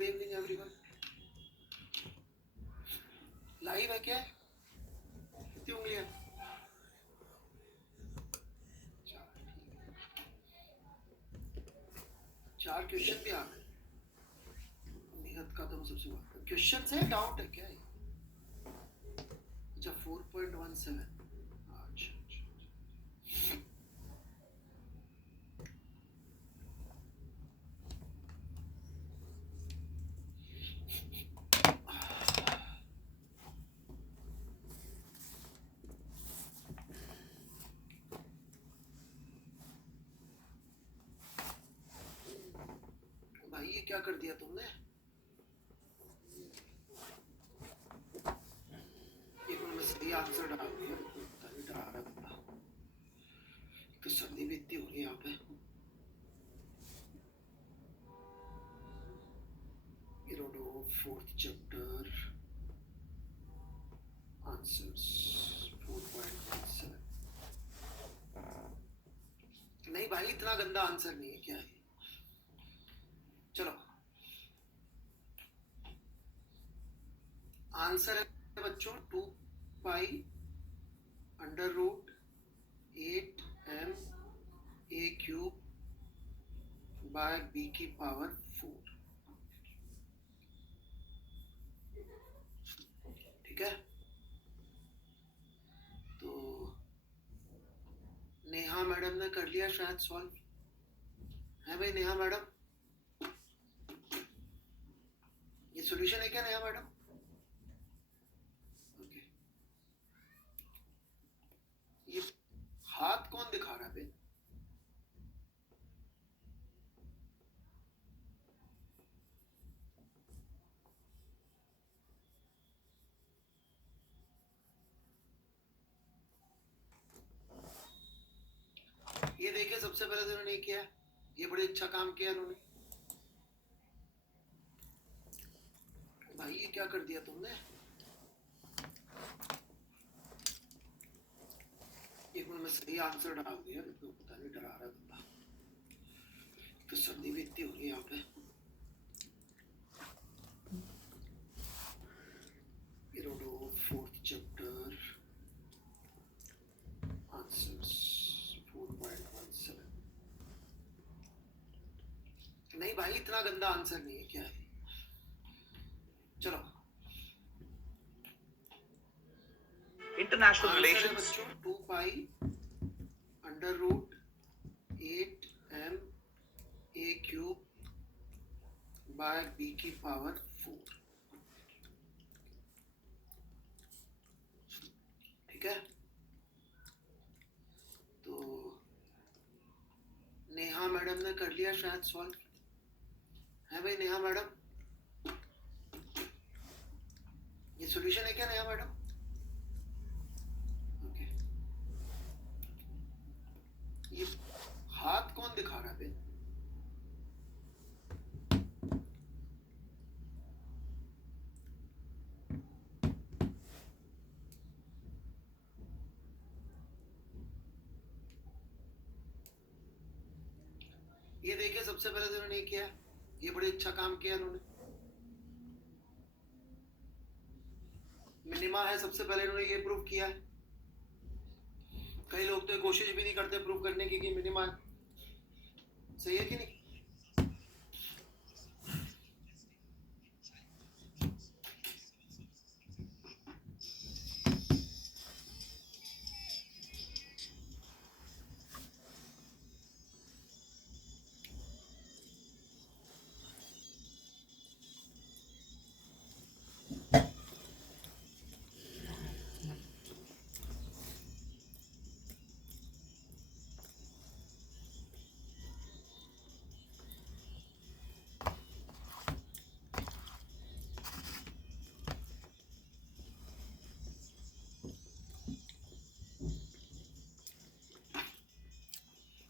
Good evening everyone. Live है क्या? कितनी उंगलियां? चार क्वेश्चन भी आ गए। निहत का तो सबसे बड़ा क्वेश्चन से डाउट है क्या? अच्छा 4.17। अच्छा भाई ये क्या कर दिया तुमने? एक में सही आंसर डाल दिया, पता नहीं डरा रहा बंदा। तो सर्दी भी इतनी हो रही है यहाँ पे। इरोडो फोर्थ चैप्टर आंसर्स 4.17। नहीं भाई इतना गंदा आंसर नहीं है, क्या है? चलो आंसर है बच्चों 2 pi under root 8m a cube by b की पावर 4। ठीक है, तो नेहा मैडम ने कर लिया शायद सॉल्व, है भाई नेहा मैडम? ये सॉल्यूशन है क्या नेहा मैडम? ओके, ये हाथ कौन दिखा रहा है बे? ये देखिए सबसे पहले तो इन्होंने किया, ये बड़े अच्छा काम किया इन्होंने। भाई ये क्या कर दिया तुमने? एक में सही आंसर डाल दिया, तो पता नहीं डरा रहा बंदा। तो सर्दी भी इतनी हो रही है यहाँ पे। इरोडो फोर्थ चैप्टर आंसर्स 4.17। नहीं भाई इतना गंदा आंसर नहीं है, क्या है? चलो international relations 2 pi under root 8m a cube by b की पावर 4। ठीक है, तो नेहा मैडम ने कर लिया शायद सॉल्व, है भाई नेहा मैडम? ये सॉल्यूशन है क्या नेहा मैडम? ओके, ये हाथ कौन दिखा रहा है बे? ये देखिए सबसे पहले तो इन्होंने किया, ये बड़े अच्छा काम किया इन्होंने। मिनिमा है, सबसे पहले इन्होंने ये प्रूव किया है। कई लोग तो कोशिश भी नहीं करते प्रूव करने की कि मिनिमा है। सही है कि नहीं?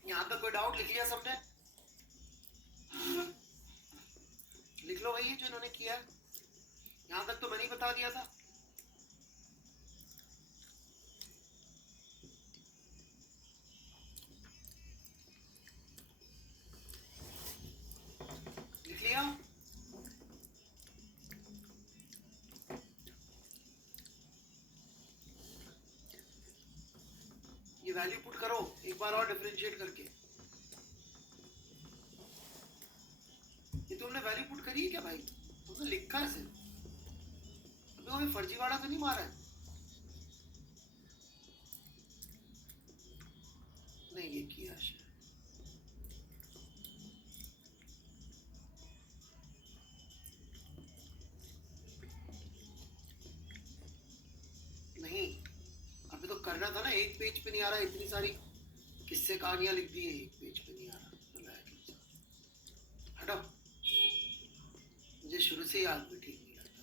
यहाँ तक कोई डाउट लिख लिया सबने? लिख लो भाई जो इन्होंने किया, यहाँ तक तो मैंने ही बता दिया था। लिख लिया? वैल्यू पुट करो एक बार और डिफरेंशिएट करके। ये तुमने वैल्यू पुट करी है क्या भाई? तुमने लिखा है सिर्फ, अभी हमें फर्जीवाड़ा तो नहीं मारा है? नहीं ये किया शायद। नहीं अभी तो करना था ना, एक पेज पे नहीं आ रहा, इतनी सारी किस्से कहानियां लिख दी है, एक पेज पे नहीं आ रहा। हटो, मुझे शुरू से ही आदमी ठीक नहीं लगता,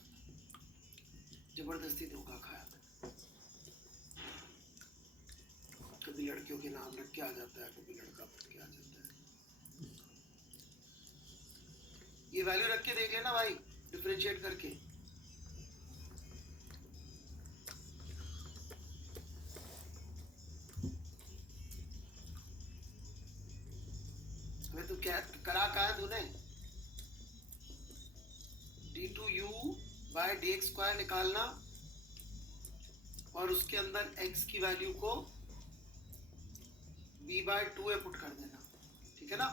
जबरदस्ती धोखा खाया मैंने। कभी लड़कियों के नाम रख के आ जाता है, कभी लड़का बन के आ जाता है। ये वैल्यू रख के देख लेना भाई, डिफरेंशिएट करके। तो क्या करा है तूने? d2u बाय dx स्क्वायर निकालना और उसके अंदर x की वैल्यू को b बाय 2a पुट कर देना, ठीक है ना?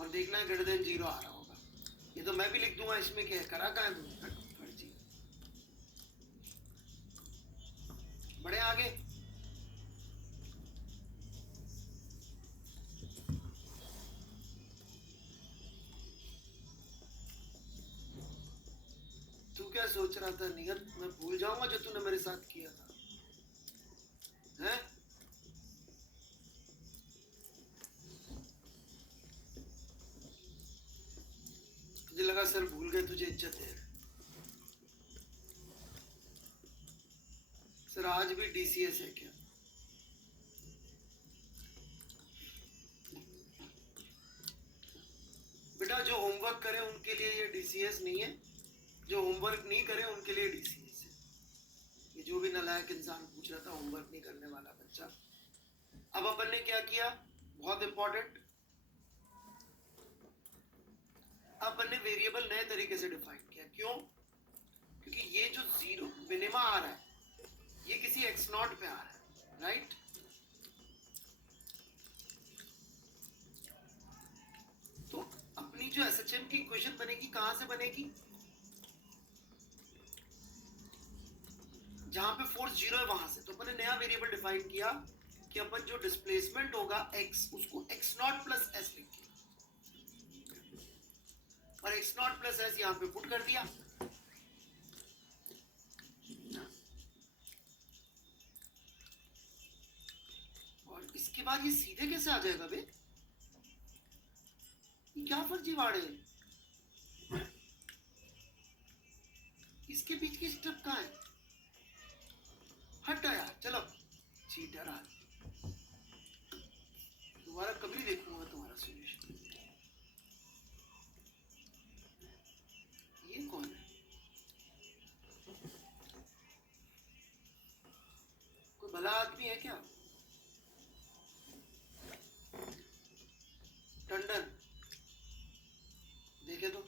और देखना है ग्रेटर देन 0 आ रहा होगा। ये तो मैं भी लिख दूंगा, इसमें क्या है? करा है तूने? फर्जी। बढ़े आगे। क्या सोच रहा था नियत, मैं भूल जाऊंगा जो तूने मेरे साथ किया था? हैं? तुझे लगा सर भूल गए, तुझे इज्जत है? सर आज भी डीसीएस है क्या? बेटा जो होमवर्क करे उनके लिए ये डीसीएस नहीं है, जो होमवर्क नहीं करे उनके लिए डीसीएस है। ये जो भी नालायक इंसान पूछ रहा था होमवर्क नहीं करने वाला बच्चा। अब अपन ने क्या किया, बहुत इंपॉर्टेंट, अपन ने वेरिएबल नए तरीके से डिफाइन किया। क्यों? क्योंकि ये जो जीरो मिनिमा आ रहा है ये किसी x नॉट पे आ रहा है, राइट? तो अपनी जो SHM की इक्वेशन बनेगी कहां से बनेगी? जहां पे फोर्स जीरो है वहां से। तो अपन ने नया वेरिएबल डिफाइन किया कि अपन जो डिस्प्लेसमेंट होगा x, उसको x नॉट प्लस एस लिखेंगे और x नॉट प्लस एस यहां पे पुट कर दिया। और इसके बाद ये सीधे कैसे आ जाएगा बे? ये क्या फर्जीवाड़े है? इसके बीच की स्टेप कहां है? हट यार, चलो चीटर आ। दोबारा कभी देखूंगा तुम्हारा सॉल्यूशन। ये कौन है? कोई भला आदमी है क्या? टंडन देखे तो।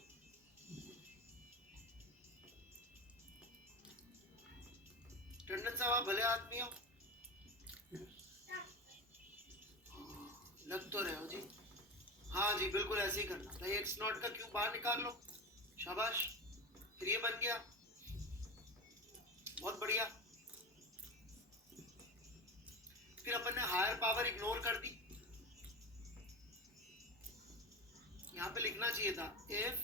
टंडन साहब आप भले आदमी हो, लग तो रहे हो जी। हाँ जी बिल्कुल ऐसे ही करना था। एक्स नॉट का क्यूब बाहर निकाल लो, शाबाश, फिर ये बन गया, बहुत बढ़िया। फिर अपन ने हायर पावर इग्नोर कर दी, यहाँ पे लिखना चाहिए था if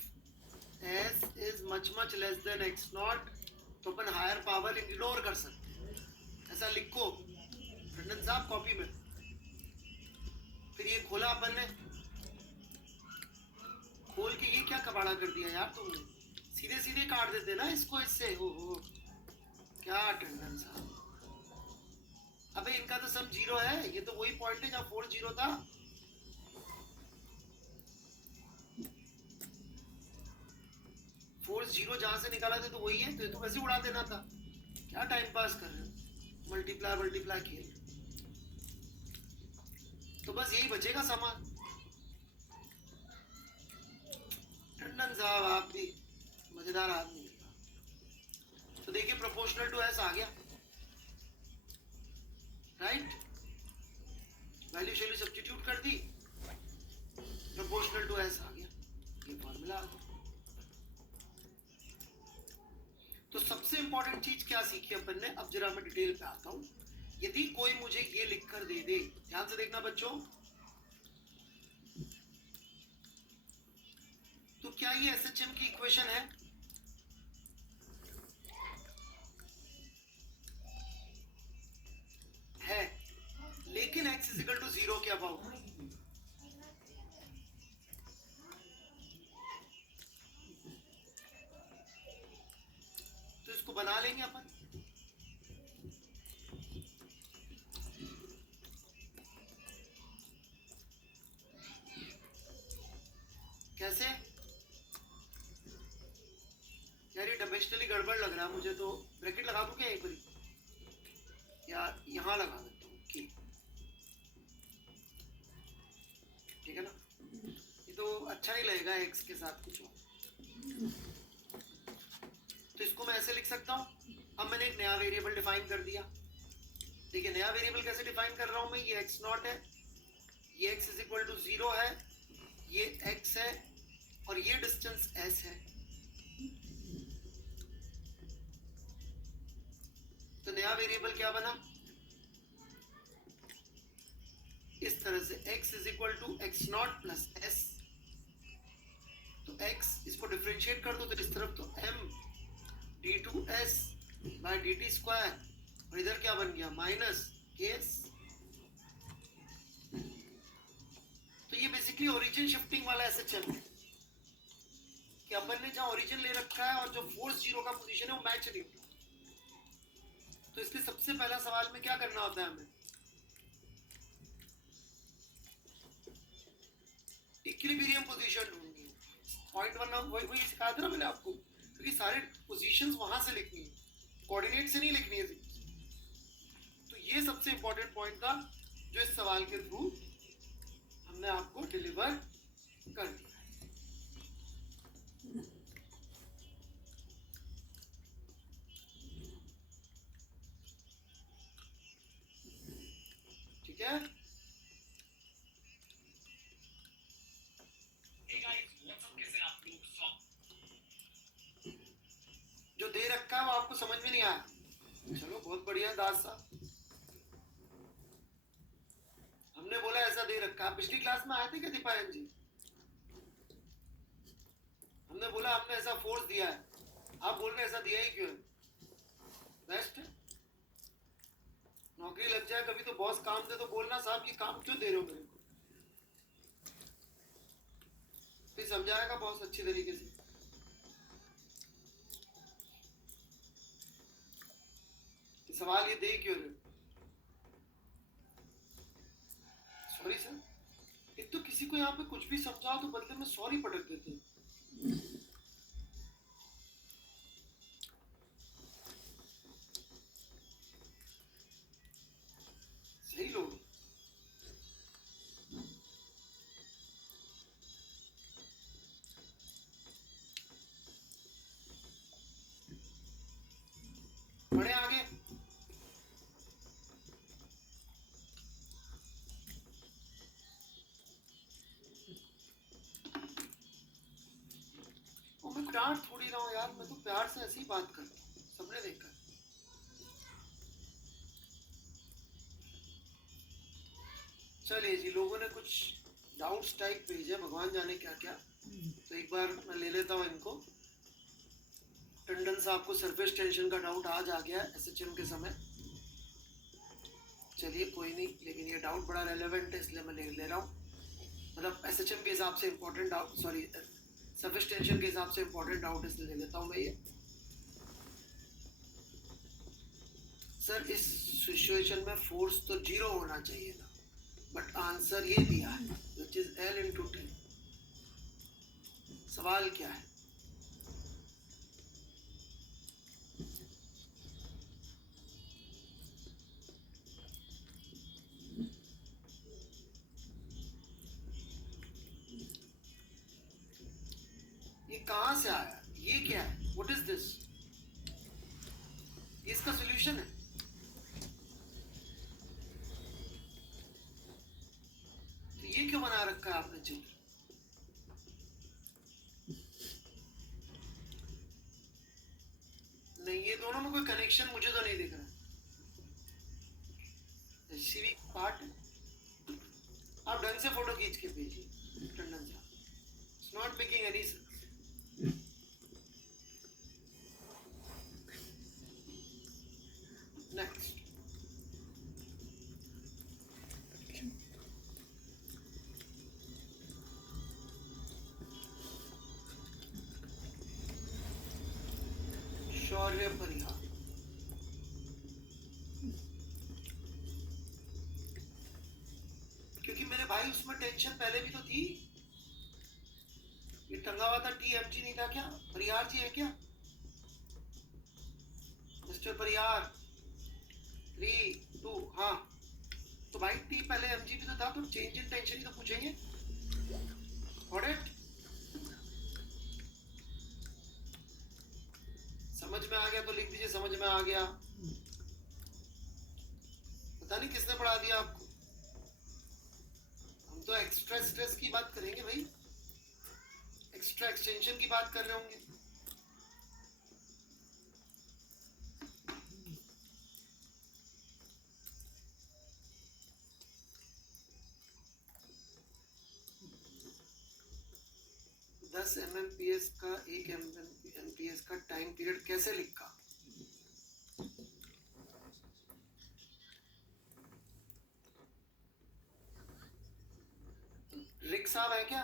s is much much less than x not, तो अपन हायर पावर इग्नोर कर सकते हैं, ऐसा लिखो टंडन साहब कॉपी में। फिर ये खोला अपन ने, खोल के ये क्या कबाड़ा कर दिया यार तुमने? सीधे सीधे काट देते ना इसको इससे। हो क्या टंडन साहब, अबे इनका तो सब जीरो है, ये तो वही पॉइंट है जहाँ 4 जीरो था। फोर्स जीरो जहां से निकाला था तो वही है, तो ये तो वैसे उड़ा देना था। क्या टाइम पास कर रहे हो, मल्टीप्लाई मल्टीप्लाई खेल। तो बस यही बचेगा सामान। टंडन साहब आप भी मजेदार आदमी। तो देखिए प्रोपोर्शनल टू एस आ गया, राइट? वैल्यू शैल्यू सब्स्टिट्यूट कर दी, प्रोपोर्शनल टू एस आ गया, ये फॉर्मूला आ गया। तो सबसे इंपॉर्टेंट चीज क्या सीखी अपन ने, अब जरा मैं डिटेल पे आता हूं। यदि कोई मुझे ये लिखकर दे दे, ध्यान से देखना बच्चों, तो क्या ये एसएचएम की इक्वेशन है? है, लेकिन x इज इक्वल टू 0 के अबाउट। तो इसको बना लेंगे अपन। कैसे यार, ये डायमेंशनली गड़बड़ लग रहा है मुझे, तो ब्रैकेट लगा दूं क्या एक बारी, या यहां लगा देता हूं, ठीक है ना? ये तो अच्छा नहीं लगेगा x के साथ कुछ और, तो इसको मैं ऐसे लिख सकता हूं। अब मैंने एक नया वेरिएबल डिफाइन कर दिया। देखिए नया वेरिएबल कैसे डिफाइन कर रहा हूं मैं, ये x नॉट है, ये x इज इक्वल टू 0 है, ये x है, और ये डिस्टेंस s है। तो नया वेरिएबल क्या बना, इस तरह से x is equal to X not plus S. तो x इसको डिफरेंशिएट कर दो तो इस तरफ तो m d2s bye dt square, और इधर क्या बन गया माइनस ks। तो ये बेसिकली ओरिजिन शिफ्टिंग वाला एसएचएम है कि अपन ने जहां ओरिजिन ले रखा है और जो फोर्स जीरो का पोजीशन है वो मैच नहीं होता। तो इसलिए सबसे पहला सवाल में क्या करना होता है हमें, इक्विलिब्रियम पोजीशन ढूंढनी है। पॉइंट वन वही सिखाया था ना मैंने आपको, क्योंकि सारे पोजीशंस वहां से लिखनी है, कोऑर्डिनेट से नहीं लिखनी है। तो ये सबसे इंपॉर्टेंट पॉइंट था जो इस सवाल के थ्रू हमने आपको डिलीवर कर दिया। ठीक है, जो दे रखा है वो आपको समझ में नहीं आया, चलो बहुत बढ़िया दास साहब, हमने बोला ऐसा दे रखा। पिछली क्लास में आए थे क्या दीपायन जी? हमने बोला हमने ऐसा फोर्स दिया है, आप बोल रहे ऐसा दिया ही क्यों? बेस्ट है, नौकरी लग जाए कभी तो बॉस काम दे तो बोलना साहब ये काम क्यों दे रहे हो मेरे को, फिर समझाएगा बॉस अच्छी तरीके से। सवाल ये दे क्यों रहे? सॉरी सर, एक तो किसी को यहाँ पे कुछ भी समझाओ तो बदले में सॉरी पटक देते हैं। सही लोग बढ़े आगे। मैं डांट थोड़ी रहा हूँ यार, मैं तो प्यार से ऐसी बात करता हूँ सबने देखा। चलिए जी, लोगों ने कुछ डाउट्स टाइप भेजे, भगवान जाने क्या क्या, तो एक बार मैं ले लेता हूँ इनको। टंडन साहब को सरफेस टेंशन का डाउट आज आ गया एसएचएम के समय, चलिए कोई नहीं, लेकिन ये डाउट बड़ा रेलेवेंट है इसलिए मैं ले रहा हूँ। मतलब एसएचएम के हिसाब से important doubt, sorry surface tension के हिसाब से इम्पोर्टेंट डाउट इसलिए ले लेता हूँ मैं ये। सर इस सिचुएशन में फोर्स तो 0 होना चाहिए था, बट आंसर ये दिया है which is L into T. सवाल क्या है? ये कहां से आया, ये क्या है, व्हाट इज दिस? इसका सॉल्यूशन है। ये क्यों बना रखा है आपने चित्र? नहीं, ये दोनों में कोई कनेक्शन मुझे तो नहीं दिख रहा। सीवी पार्ट आप ढंग से फोटो खींच के भेजिए टंडन साहब। It's not making any sense. Next, Shaurya Parihar. क्योंकि मेरे भाई उसमें टेंशन पहले भी तो थी। ये टंगा हुआ था TMG नहीं था क्या? परिहार जी है क्या? मिस्टर परिहार 3, 2, हाँ। तो भाई T पहले MG भी तो था, तो चेंज इन टेंशन ही तो पूछेंगे। ऑडिट समझ में आ गया तो लिख दीजिए समझ में आ गया। पता नहीं किसने पढ़ा दिया आपको। हम तो एक्स्ट्रा स्ट्रेस की बात करेंगे भाई, एक्स्ट्रा एक्सटेंशन की बात कर रहे होंगे। MMPS का 1 MMPS का टाइम पीरियड कैसे लिखा? रिक साहब है क्या?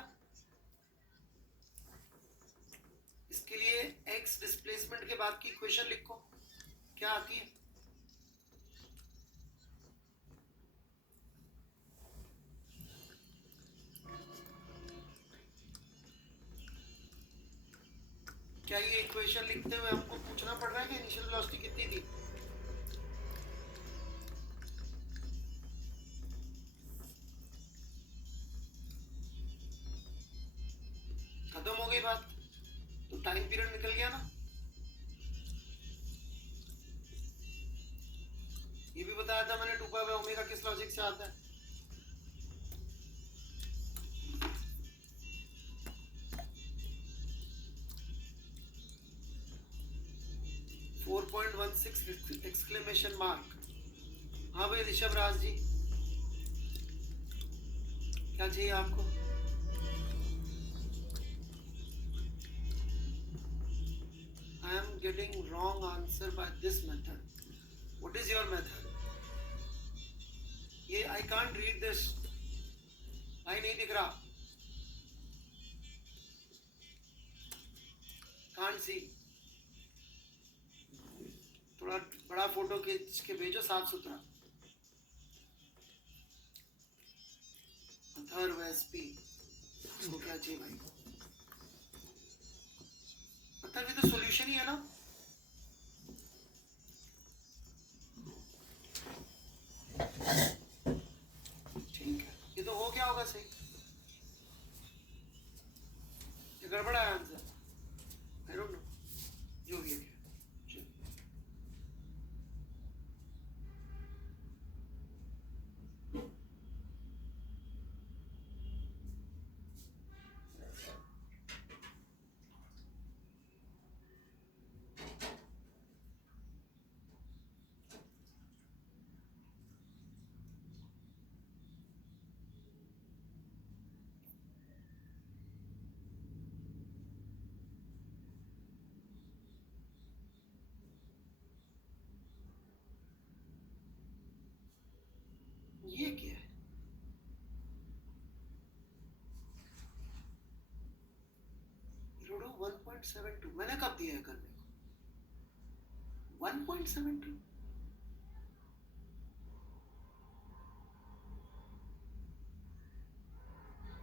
इसके लिए x डिस्प्लेसमेंट के बाद की इक्वेशन लिखो, क्या आती है? क्या ये इक्वेशन लिखते हुए हमको पूछना पड़ रहा है कि इनिशियल वेलोसिटी कितनी थी? खत्म हो गई बात, तो टाइम पीरियड निकल गया ना। ये भी बताया था मैंने 2π/ω किस लॉजिक से आता है। Exclamation mark. हाँ भाई ऋषभ राज जी, क्या चाहिए आपको? I am getting wrong answer by this method. What is your method? ये I can't read this. भाई नहीं दिख रहा। Can't see. थोड़ा बड़ा फोटो खींच के भेजो, साफ सुथरा। अथर्व SP, इसको क्या चाहिए भाई? अथर्व ये तो सॉल्यूशन ही है ना। ठीक है, ये तो हो गया होगा सही। ये गड़बड़ा है आंसर, आई डोंट नो, जो भी है। ये क्या है? रोडो 1.72 मैंने कब दिया है करने को? 1.72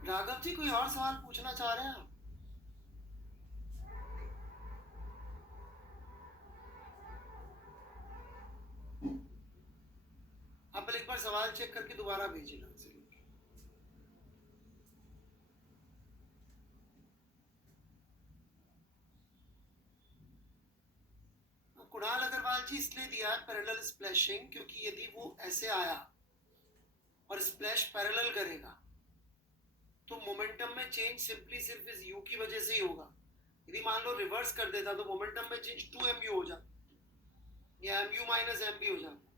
राघव जी, कोई और सवाल पूछना चाह रहे हैं आप? आप एक बार सवाल चेक करके दोबारा भेजिए ढंग से। कुणाल अग्रवाल जी इसलिए दिया पैरेलल स्प्लैशिंग, क्योंकि यदि वो ऐसे आया और स्प्लैश पैरेलल करेगा तो मोमेंटम में चेंज सिंपली सिर्फ इस u की वजह से ही होगा। यदि मान लो रिवर्स कर देता तो मोमेंटम में चेंज 2mu हो जाता, या mu माइनस mb हो जाता।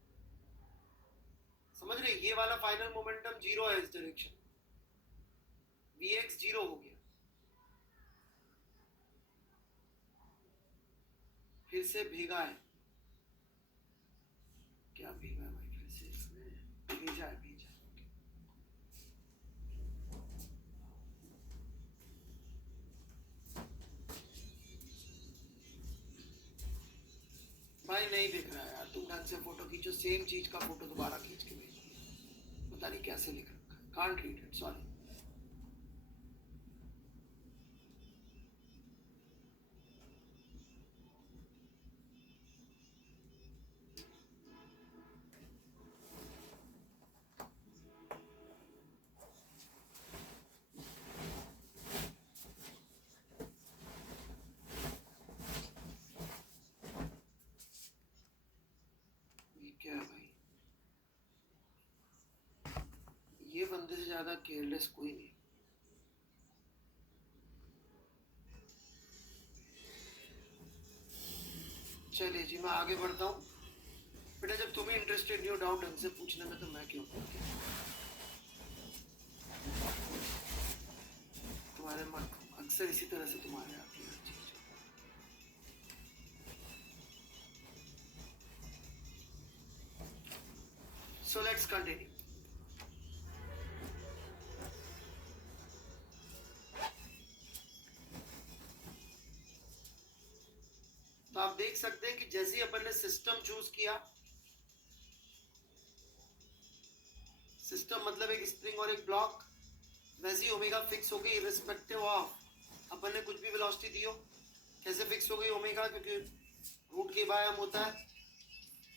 समझ रहे, ये वाला फाइनल मोमेंटम जीरो है इस डायरेक्शन, vx जीरो हो गया। फिर से भीगा है, क्या भीगा है भाई, फिर से इसमें भेजा है, भेजा है। भाई नहीं दिख रहा है यार, तुम ढंग से फोटो खींचो, सेम चीज का फोटो दोबारा खींच के भेजो, पता नहीं कैसे लिख रखा है, कांट रीड इट, सॉरी। क्या है भाई, ये बंदे से ज्यादा केयरलेस कोई नहीं। चलिए जी, मैं आगे बढ़ता हूँ। बेटा जब तुम्हें इंटरेस्टेड नहीं हो डाउट ढंग से पूछने में, तो मैं क्यों तुम्हारे मन अक्सर इसी तरह से तुम्हारे आती है हर चीज। So let's continue. तो आप देख सकते हैं कि जैसे ही अपन ने सिस्टम चूज किया, सिस्टम मतलब एक स्प्रिंग और एक ब्लॉक, वैसे ही ओमेगा फिक्स हो गई इररिस्पेक्टिव ऑफ अपन ने कुछ भी वेलोसिटी दी हो। कैसे फिक्स हो गई ओमेगा, क्योंकि रूट के बाय हम होता है,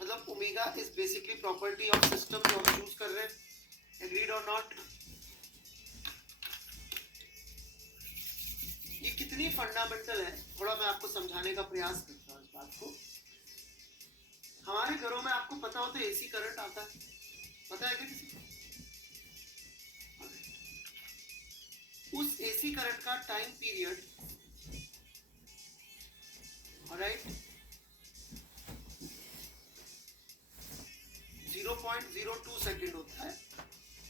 मतलब omega is basically property of system जो हम चूज कर रहे हैं। एग्रीड और नॉट? ये कितनी फंडामेंटल है, थोड़ा मैं आपको समझाने का प्रयास करता हूँ इस बात को। हमारे घरों में आपको पता हो तो एसी करंट आता है, पता है क्या किसी को? उस एसी करंट का टाइम पीरियड, ऑलराइट, 0.02 सेकेंड होता है,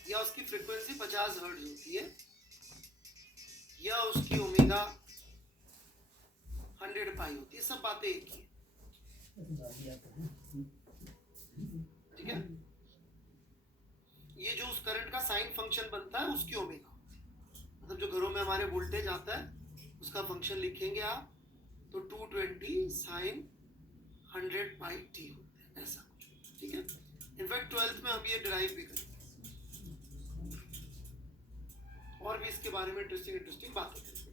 या उसकी फ्रीक्वेंसी 50 हर्ट्ज होती है, या उसकी ओमेगा 100 पाई होती है। सब बातें एक ही है, ठीक है। ये जो उस करंट का साइन फंक्शन बनता है उसकी ओमेगा, मतलब जो घरों में हमारे वोल्टेज आता है उसका फंक्शन लिखेंगे आप तो 220 साइन 100 पाई टी होते हैं, ऐसा कुछ, ठीक है। इनफैक्ट 12th में हम ये डिराइव भी करेंगे, और भी इसके बारे में इंटरेस्टिंग बातें करेंगे।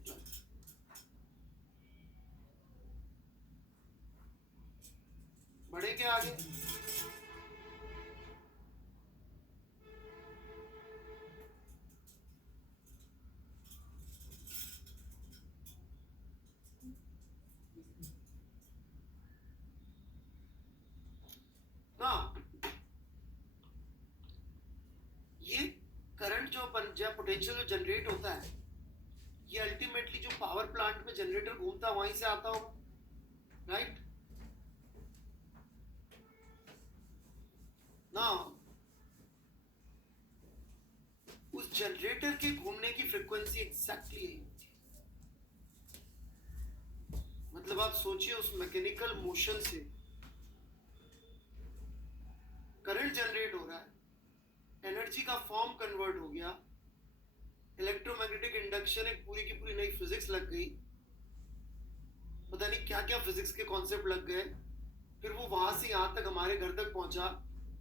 बढ़े क्या आगे? ना ये करंट जो पोटेंशियल जो जनरेट होता है, ये अल्टीमेटली जो पावर प्लांट में जनरेटर घूमता है वहीं से आता होगा, राइट ना। उस जनरेटर के घूमने की फ्रीक्वेंसी एग्जैक्टली यही होती है। मतलब आप सोचिए, उस मैकेनिकल मोशन से करंट जनरेट हो रहा है, एनर्जी का फॉर्म कन्वर्ट हो गया, इलेक्ट्रोमैग्नेटिक इंडक्शन, एक पूरी की पूरी नई फिजिक्स लग गई, पता नहीं क्या क्या फिजिक्स के कॉन्सेप्ट लग गए, फिर वो वहां से यहां तक हमारे घर तक पहुंचा,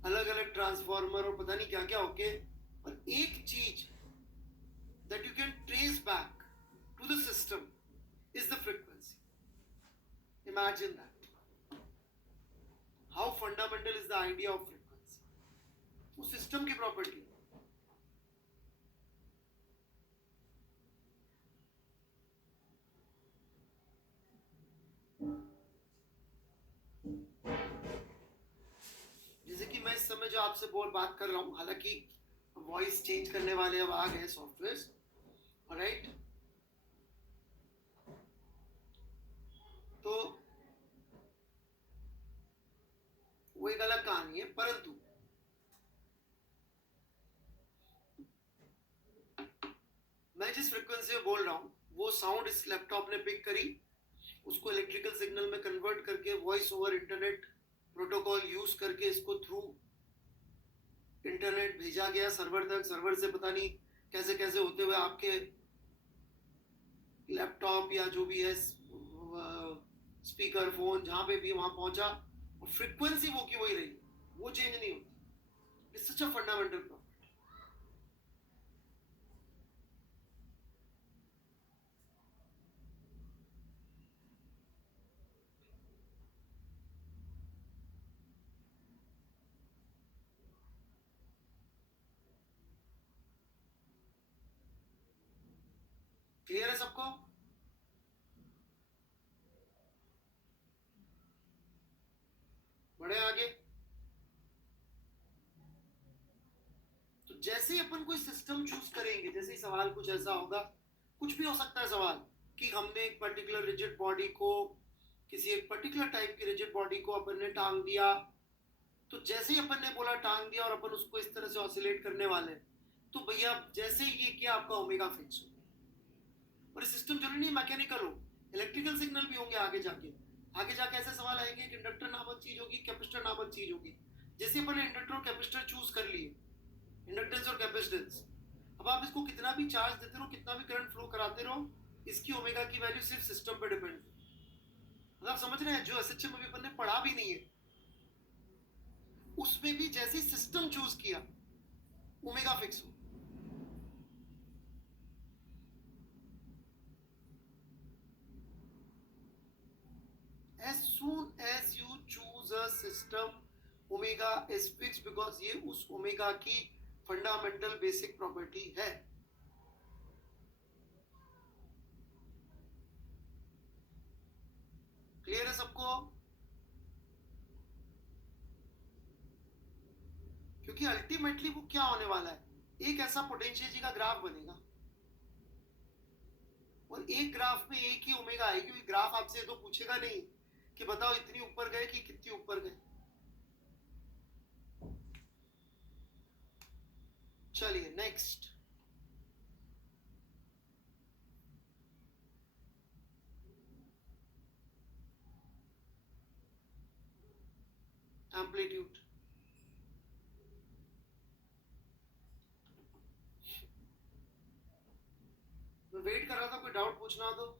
अलग अलग ट्रांसफॉर्मर और पता नहीं क्या क्या होके, और एक चीज that you can trace back to the system is the frequency. Imagine that. How fundamental is the idea of frequency? वो सिस्टम की प्रॉपर्टी। जैसे कि मैं इस समय जो आपसे बात कर रहा हूं, हालांकि वॉइस चेंज करने वाले अब आ गए सॉफ्टवेयर, राइट। तो वो एक अलग कहानी है, परंतु मैं जिस फ्रिक्वेंसी में बोल रहा हूं वो साउंड इस लैपटॉप ने पिक करी, उसको इलेक्ट्रिकल सिग्नल में कन्वर्ट करके voice over internet protocol use करके इसको थ्रू इंटरनेट भेजा गया सर्वर तक। सर्वर से पता नहीं कैसे कैसे होते हुए आपके लैपटॉप या जो भी है स्पीकर फोन जहां पे भी वहां पहुंचा, और फ्रीक्वेंसी वो की वही रही, वो चेंज नहीं होती। It's such a fundamental problem. Clear है सबको? बढ़े आगे। तो जैसे ही अपन कोई सिस्टम चूज करेंगे, जैसे ही सवाल कुछ ऐसा होगा, कुछ भी हो सकता है सवाल, कि हमने एक पर्टिकुलर रिजिड बॉडी को, किसी एक पर्टिकुलर टाइप की रिजिड बॉडी को अपन ने टांग दिया, तो जैसे ही अपन ने बोला टांग दिया और अपन उसको इस तरह से ऑसिलेट करने वाले, तो भैया जैसे ही ये किया आपका ओमेगा फिक्स हो। और सिस्टम जरूरी नहीं मैकेनिकल हो, इलेक्ट्रिकल सिग्नल भी होंगे आगे जाके। आगे जाके ऐसे सवाल आएंगे कि इंडक्टर नामक चीज होगी, कैपेसिटर नामक चीज होगी। जैसे अपन ने इंडक्टर और कैपेसिटर चूज कर लिए, इंडक्टेंस और कैपेसिटेंस, अब आप इसको कितना भी चार्ज देते रहो, कितना भी करंट फ्लो कराते रहो, इसकी ओमेगा की वैल्यू सिर्फ सिस्टम पे डिपेंड है। मतलब आप समझ रहे हैं, जो एसएचएम अभी अपन ने पढ़ा भी नहीं है, उसमें भी जैसे सिस्टम चूज किया ओमेगा फिक्स हो। as soon as you choose a system, omega is fixed because ये उस ओमेगा की फंडामेंटल बेसिक प्रॉपर्टी है। क्लियर है सबको? क्योंकि अल्टीमेटली वो क्या होने वाला है, एक ऐसा पोटेंशियल जी का ग्राफ बनेगा, और एक ग्राफ में एक ही ओमेगा आएगी। ग्राफ आपसे तो पूछेगा नहीं कि बताओ इतनी ऊपर गए कि कितनी ऊपर गए। चलिए नेक्स्ट। एम्पलीट्यूड। मैं वेट कर रहा था कोई डाउट पूछना हो तो।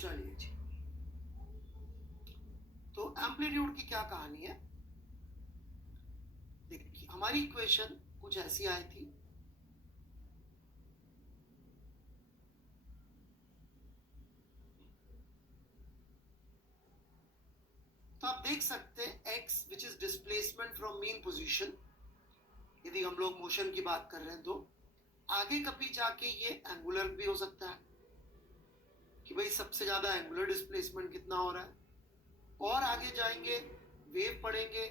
चलिए जी, तो एम्पलीट्यूड की क्या कहानी है। देखिए हमारी इक्वेशन कुछ ऐसी आई थी, तो आप देख सकते हैं x which is displacement from mean position, यदि हम लोग मोशन की बात कर रहे हैं तो आगे कभी जाके ये एंगुलर भी हो सकता है कि भाई सबसे ज्यादा एंगुलर डिस्प्लेसमेंट कितना हो रहा है, और आगे जाएंगे वेव पढ़ेंगे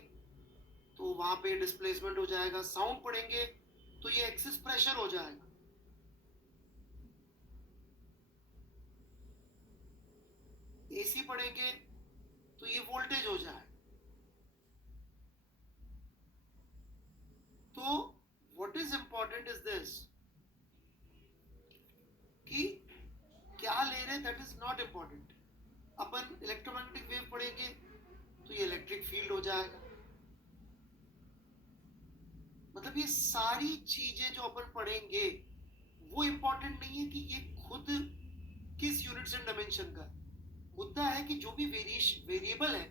तो वहां पे डिस्प्लेसमेंट हो जाएगा, साउंड पढ़ेंगे तो ये एक्सिस प्रेशर हो जाएगा, एसी पढ़ेंगे तो ये वोल्टेज हो जाएगा। तो what is important is this कि क्या ले रहे, that is not important. Upon electromagnetic wave पढ़ेंगे तो ये इलेक्ट्रिक फील्ड हो जाएगा। मतलब ये सारी चीजें जो अपन पढ़ेंगे वो इंपॉर्टेंट नहीं है कि ये खुद किस यूनिट्स एंड डायमेंशन का। मुद्दा है कि जो भी वेरिएबल है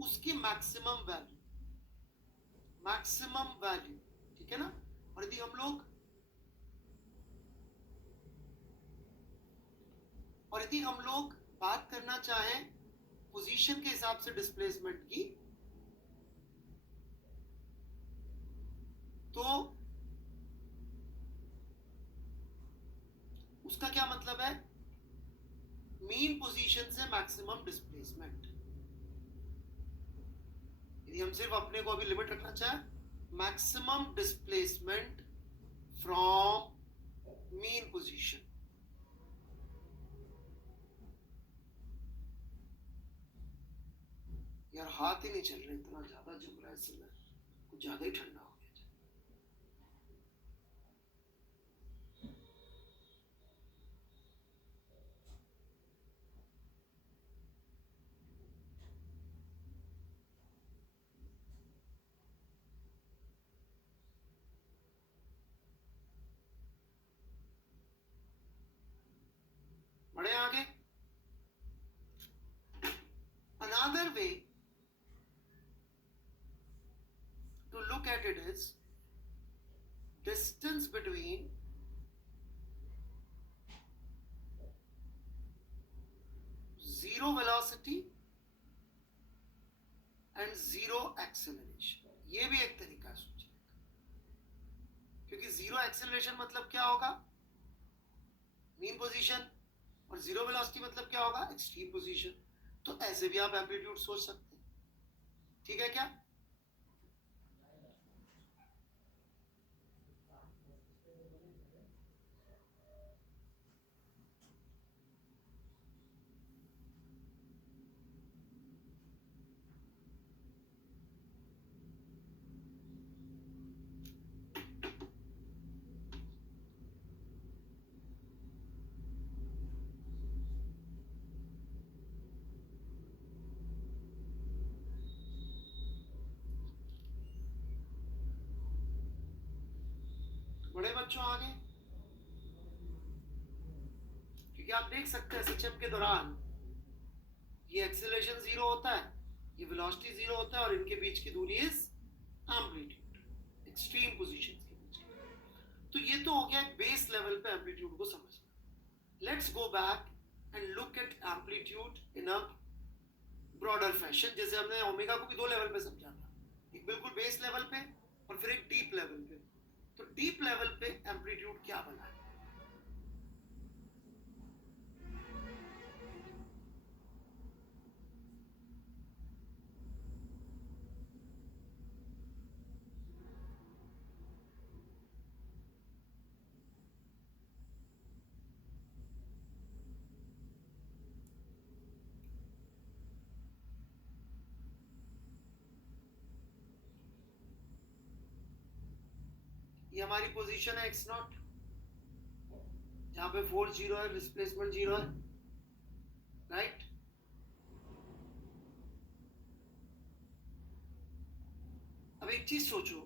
उसकी मैक्सिमम वैल्यू, मैक्सिमम वैल्यू, ठीक है ना। और यदि हम लोग बात करना चाहें पोजीशन के हिसाब से डिस्प्लेसमेंट की, तो उसका क्या मतलब है? मीन पोजीशन से मैक्सिमम डिस्प्लेसमेंट। यदि हम सिर्फ अपने को अभी लिमिट रखना चाहे, maximum displacement from mean position. यार हाथ ही नहीं चल रहे, इतना ज्यादा जम रहा है इस समय, कुछ ज्यादा ही ठंडा हो गया। बढ़े आगे। Another way to look at it is distance between zero velocity and zero acceleration। ये भी एक तरीका है सोचने का, क्योंकि जीरो एक्सेलरेशन मतलब क्या होगा? मीन पोजीशन, और जीरो वेलोसिटी मतलब क्या होगा? Extreme position. तो ऐसे भी आप एम्पलीट्यूड सोच सकते हैं, ठीक है क्या? बड़े बच्चों आगे, क्योंकि आप देख सकते हैं सिस्टम के दौरान ये एक्सेलरेशन जीरो होता है, ये वेलोसिटी जीरो होता है, और इनके बीच की दूरी इज एम्पलीट्यूड, एक्सट्रीम पोजीशंस के बीच की। तो ये तो हो गया एक बेस लेवल पे एम्पलीट्यूड को समझना। Let's go back and look at amplitude in a broader fashion. जैसे हमने ओमेगा को भी दो लेवल पे समझा था, एक बिल्कुल बेस लेवल पे और फिर एक डीप लेवल पे। तो डीप लेवल पे एम्पलीट्यूड क्या बना है? ये हमारी पोजीशन है x नॉट, जहां पे फोर्स जीरो है, डिस्प्लेसमेंट जीरो है, राइट? अब एक चीज सोचो,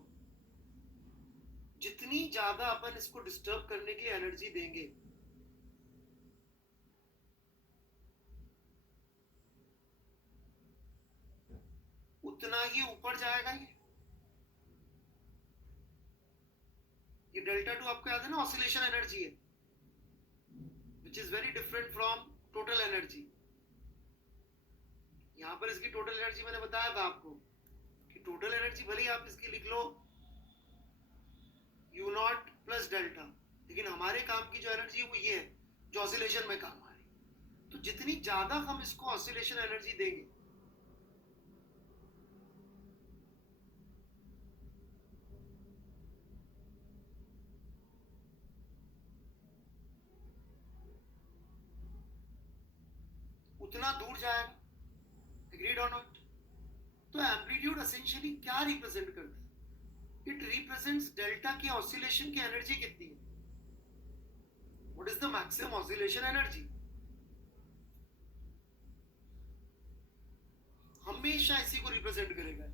जितनी ज्यादा अपन इसको डिस्टर्ब करने के लिए एनर्जी देंगे, उतना ही ऊपर जाएगा। ये डेल्टा टू आपको याद है ना, ऑसिलेशन एनर्जी है, which is very different from total energy. यहां पर इसकी टोटल एनर्जी मैंने बताया था आपको कि टोटल एनर्जी भले ही आप इसकी लिख लो यू नॉट प्लस डेल्टा, लेकिन हमारे काम की जो एनर्जी है वो ये है जो ऑसिलेशन में काम आ रही है। तो जितनी ज्यादा हम इसको ऑसिलेशन एनर्जी देंगे, उतना दूर जाएगा। एग्रीड और नॉट? तो एम्पलीट्यूड एसेंशियली क्या रिप्रेजेंट करता है? इट रिप्रेजेंट्स डेल्टा की ऑसिलेशन की एनर्जी कितनी है, what is the maximum oscillation energy. हमेशा इसी को रिप्रेजेंट करेगा।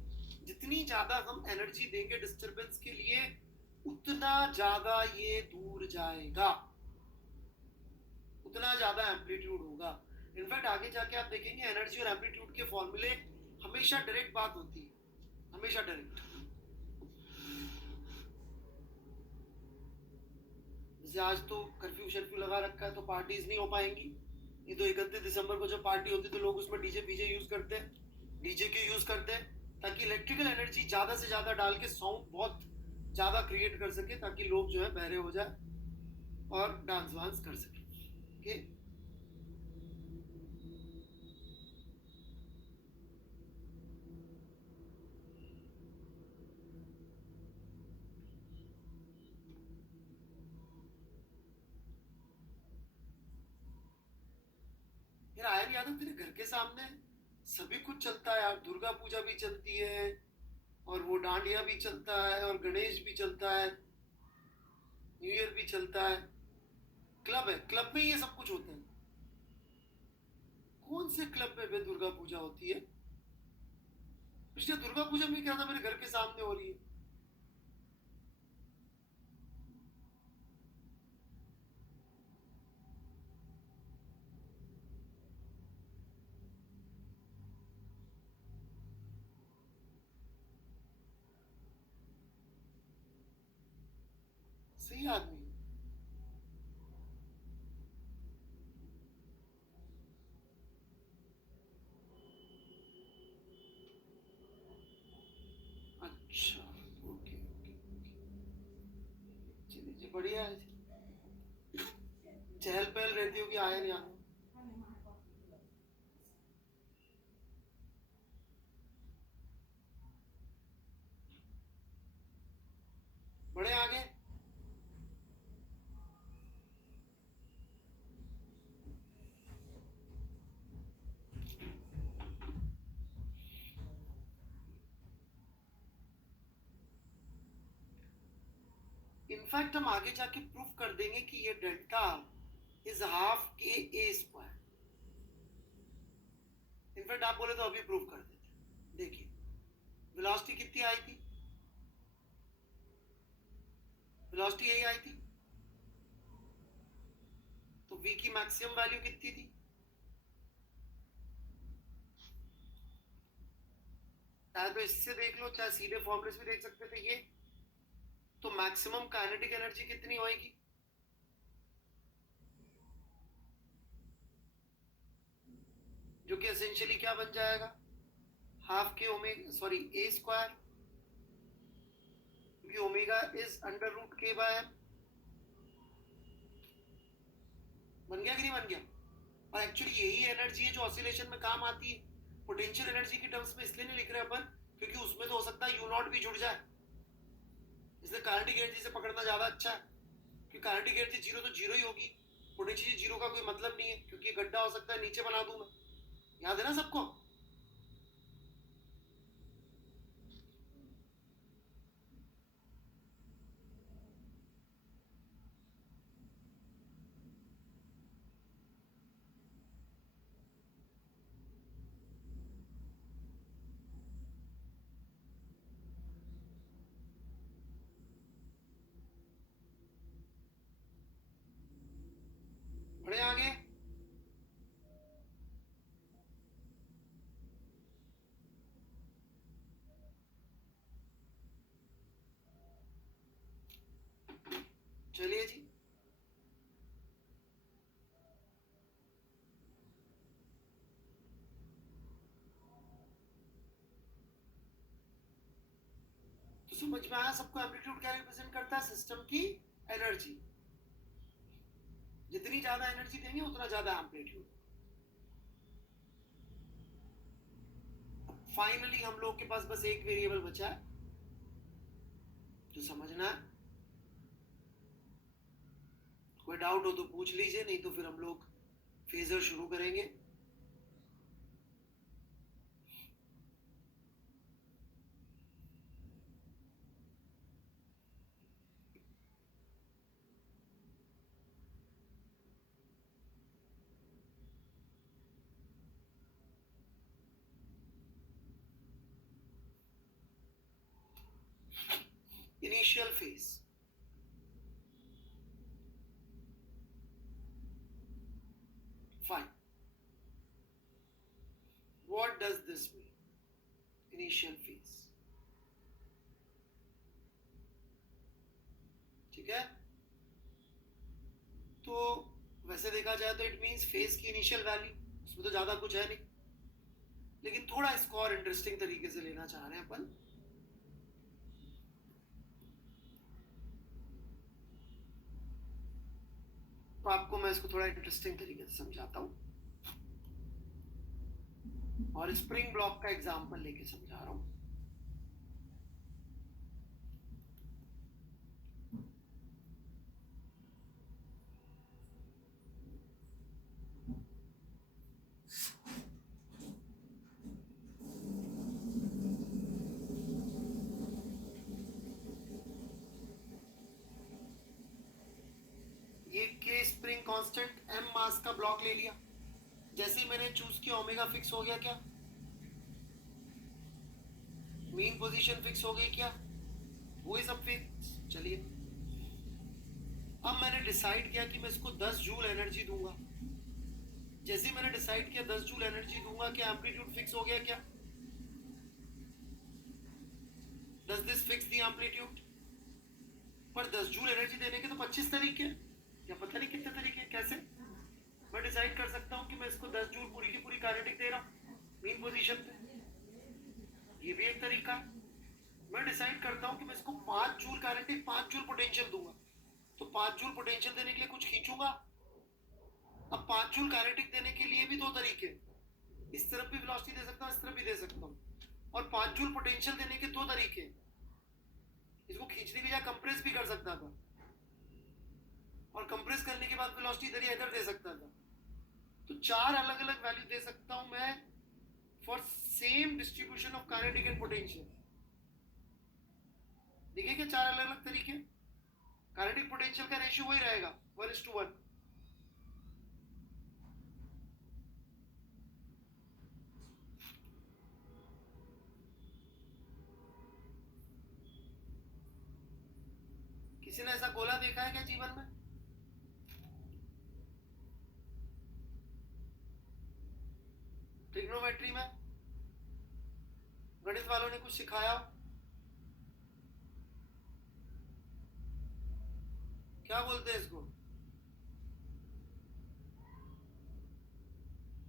जितनी ज्यादा हम एनर्जी देंगे डिस्टरबेंस के लिए, उतना ज्यादा ये दूर जाएगा, उतना ज्यादा एम्पलीट्यूड होगा। इनफैक्ट आगे जाके आप देखेंगे एनर्जी और एम्पलीट्यूड के फॉर्मूले हमेशा डायरेक्ट बात होती है, हमेशा डायरेक्ट। जैसे आज तो कर्फ्यू शर्फ्यू लगा रखा है तो पार्टीज नहीं हो पाएंगी, ये तो 31 दिसंबर को जब पार्टी होती तो लोग उसमें डीजे पीजे यूज करते हैं, डीजे क्यों यूज करते हैं? ताकि इलेक्ट्रिकल एनर्जी ज्यादा से ज्यादा डाल के साउंड बहुत ज्यादा क्रिएट कर सके, ताकि लोग जो है बहरे हो जाए और डांस वांस कर सके। ओके, यार आयन यादव, तेरे घर के सामने सभी कुछ चलता है यार, दुर्गा पूजा भी चलती है और वो डांडिया भी चलता है और गणेश भी चलता है, न्यू ईयर भी चलता है, क्लब है, क्लब में ये सब कुछ होता है। कौन से क्लब में बे दुर्गा पूजा होती है? पिछले दुर्गा पूजा में क्या था, मेरे घर के सामने हो रही है। सही आदमी है। अच्छा, ओके ओके, चलिए जी, बढ़िया है जी। चहल पहल रहती होगी आयन यहाँ। बड़े आगे। इनफैक्ट हम आगे जाके प्रूफ कर देंगे कि ये डेल्टा इज हाफ के ए स्क्वायर। इनफैक्ट आप बोले तो अभी प्रूफ कर देते। देखिए, वेलोसिटी कितनी आई थी? वेलोसिटी यही आई थी। तो v की मैक्सिमम वैल्यू कितनी थी? चाहे तो इससे देख लो, चाहे सीधे फॉर्मूले से भी देख सकते थे ये। तो मैक्सिमम काइनेटिक एनर्जी कितनी होगी? जो कि एसेंशियली क्या बन जाएगा? हाफ के ओमेगा, सॉरी ए स्क्वायर, क्योंकि ओमेगा इज अंडर रूट के बाय एम। बन गया कि नहीं बन गया? और एक्चुअली यही एनर्जी है जो ऑसिलेशन में काम आती है। पोटेंशियल एनर्जी की टर्म्स में इसलिए नहीं लिख रहे अपन, क्योंकि उसमें तो हो सकता है यू नॉट भी जुड़ जाए, इसलिए काइनेटिक एनर्जी से पकड़ना ज्यादा अच्छा है। क्योंकि काइनेटिक एनर्जी जीरो तो जीरो ही होगी, पोटेंशियल जीरो का कोई मतलब नहीं है, क्योंकि गड्ढा हो सकता है नीचे बना दूं मैं। याद है ना सबको? बढ़े आगे। चलिए जी, तो समझ में आया सबको? एम्पलीट्यूड क्या रिप्रेजेंट करता है? सिस्टम की एनर्जी। जितनी ज्यादा एनर्जी देंगे उतना ज्यादा एम्पलीट्यूड। फाइनली हम लोग के पास बस एक वेरिएबल बचा है जो समझना है। कोई डाउट हो तो पूछ लीजिए, नहीं तो फिर हम लोग फेजर शुरू करेंगे। Initial phase. Fine, what does this mean? Initial phase, ठीक है। तो वैसे वैसे देखा जाए तो इट मीन्स फेज की इनिशियल वैल्यू, उसमें तो ज्यादा कुछ है नहीं, लेकिन थोड़ा इसको और इंटरेस्टिंग तरीके से लेना चाह रहे हैं अपन। तो आपको मैं इसको थोड़ा इंटरेस्टिंग तरीके से समझाता हूँ और स्प्रिंग ब्लॉक का एग्जांपल लेके समझा रहा हूँ। ये के स्प्रिंग कांस्टेंट एम मास का ब्लॉक ले लिया, जैसे ही मैंने चूज किया ओमेगा फिक्स हो गया, क्या मेन पोजीशन फिक्स हो गई, क्या वो सब फिक्स। चलिए अब मैंने डिसाइड किया कि मैं इसको 10 जूल एनर्जी दूंगा। जैसे ही मैंने डिसाइड किया 10 जूल एनर्जी दूंगा, क्या एम्पलीट्यूड फिक्स हो गया, क्या does this fix the amplitude. पर 10 जूल एनर्जी देने के तो 25 तरीके या पता नहीं कितने तरीके, कैसे मैं डिसाइड कर सकता हूँ कि मैं इसको 10 जूल पूरी की पूरी काइनेटिक दे रहा हूँ मेन पोजीशन पे, ये भी एक तरीका है। मैं डिसाइड करता हूँ कि मैं इसको 5 जूल काइनेटिक 5 जूल पोटेंशियल दूंगा, तो 5 जूल पोटेंशियल देने के लिए कुछ खींचूंगा। अब 5 जूल काइनेटिक देने के लिए भी दो तरीके, इस तरफ भी वेलोसिटी दे सकता हूँ, इस तरफ भी दे सकता हूँ। और 5 जूल पोटेंशियल देने के दो तरीके, इसको खींचने की जगह कंप्रेस भी कर सकता था, और कंप्रेस करने के बाद वेलोसिटी इधर या इधर दे सकता था। तो 4 अलग अलग वैल्यू दे सकता हूं मैं for same distribution of kinetic and potential. देखिए क्या 4 अलग अलग तरीके, काइनेटिक पोटेंशियल का रेशियो वही रहेगा 1:1। किसी ने ऐसा गोला देखा है क्या जीवन में? ट्रिग्नोमेट्री में गणित वालों ने कुछ सिखाया हो? क्या बोलते हैं इसको?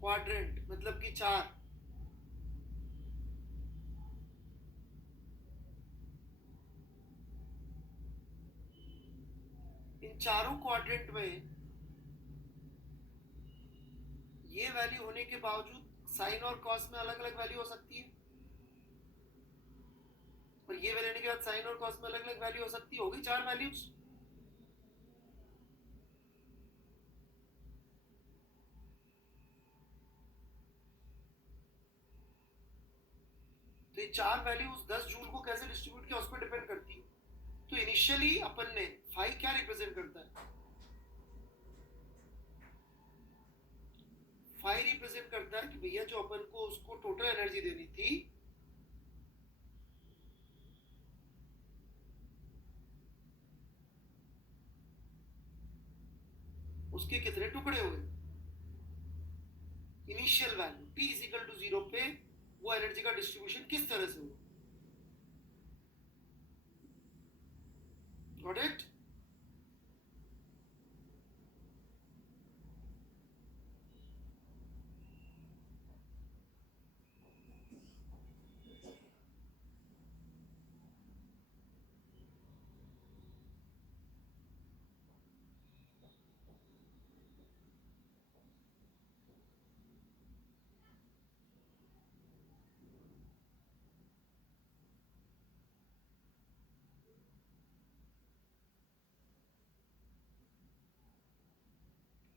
क्वाड्रेंट, मतलब कि 4। इन चारों क्वाड्रेंट में ये वैल्यू होने के बावजूद साइन और कॉस में अलग अलग वैल्यू हो सकती है, और ये वैल्यू लेने के बाद साइन और कॉस में अलग अलग वैल्यू हो सकती है। होगी 4 वैल्यूज। तो ये 4 वैल्यूज 10 जूल को कैसे डिस्ट्रीब्यूट किया उस पर डिपेंड करती है। तो इनिशियली अपन ने फाई क्या रिप्रेजेंट करता है? फाई रिप्रेजेंट करता है कि भैया जो अपन को उसको टोटल एनर्जी देनी थी, उसके कितने टुकड़े हुए। Initial value t is equal to 0 पे वो एनर्जी का डिस्ट्रीब्यूशन किस तरह से हुआ। Got it?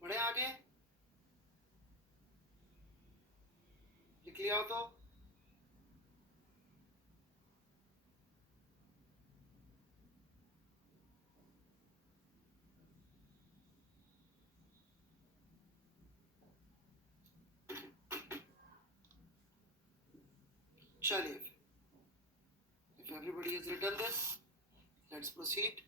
बढ़े आगे, लिख लिया हो तो चलिए, if everybody has written this, let's proceed.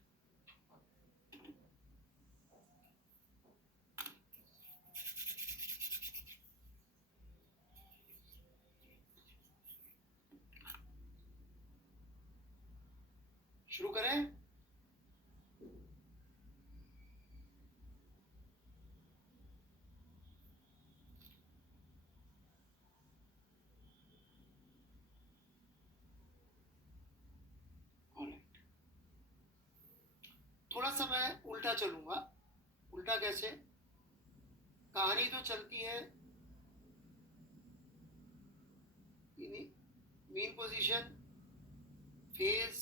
शुरू करें। सा मैं उल्टा चलूंगा. उल्टा कैसे? कहानी तो चलती है मीन पोजीशन, फेज,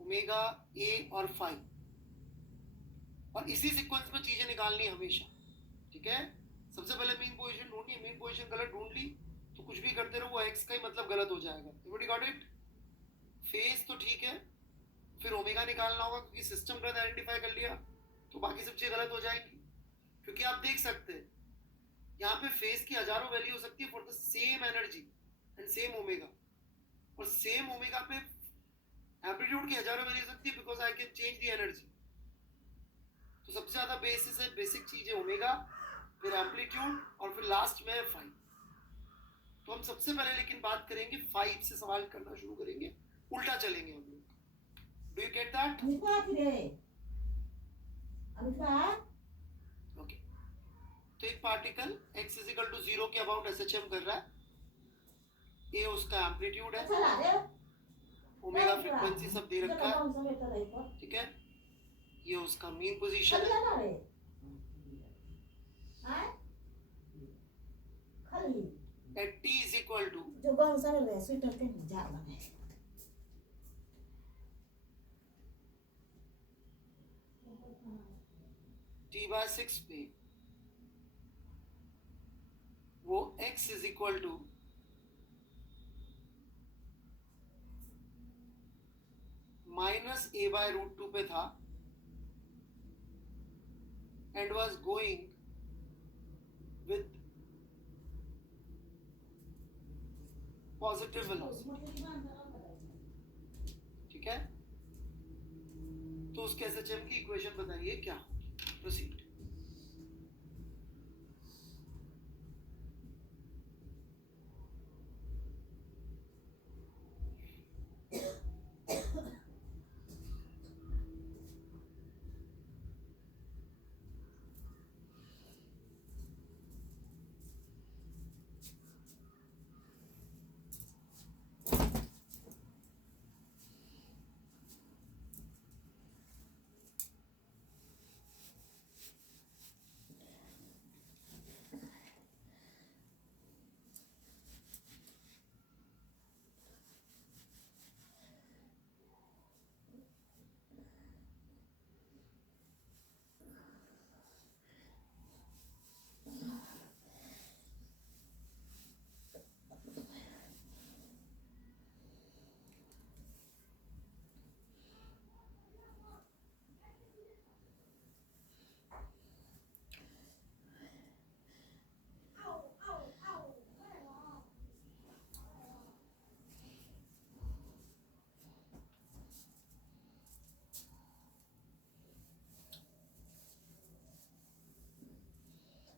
ओमेगा, ए और फाई, और इसी सीक्वेंस में चीजें निकालनी है हमेशा. ठीक है, सबसे पहले मीन पोजीशन ढूंढनी है. मीन पोजीशन गलत ढूंढ ली तो कुछ भी करते रहो वो एक्स का ही मतलब गलत हो जाएगा. Everybody got it? फेज तो ठीक है, फिर ओमेगा निकालना होगा क्योंकि सिस्टम गलत आइडेंटिफाई कर लिया तो बाकी सब चीजें गलत हो जाएंगी. क्योंकि आप देख सकते हैं यहाँ पे फेज की हजारों वैल्यू हो सकती है for the same energy and same omega, और सेम ओमेगा पे एम्पलीट्यूड की हजारों वैल्यू हो सकती है because I can change the energy. तो सबसे ज्यादा बेसिस है, बेसिक चीज है ओमेगा, फिर एम्पलीट्यूड और फिर लास्ट में है फाइव. तो हम सबसे पहले लेकिन बात करेंगे फाइव से सवाल करना शुरू करेंगे, उल्टा चलेंगे हम लोग. Do you get that? Okay. तो एक particle x is equal to 0 के अबाउट SHM कर रहा है. ये उसका एम्पलीट्यूड है, ओमेगा फ्रीक्वेंसी सब दे रखा है. ठीक है, ये उसका मीन पोजीशन है. At t is equal to t/6 पे वो x is equal to -a/√2 पे था and was going with positive velocity. ठीक है, तो उसके SHM की इक्वेशन बताइए क्या होगी. प्रोसीड.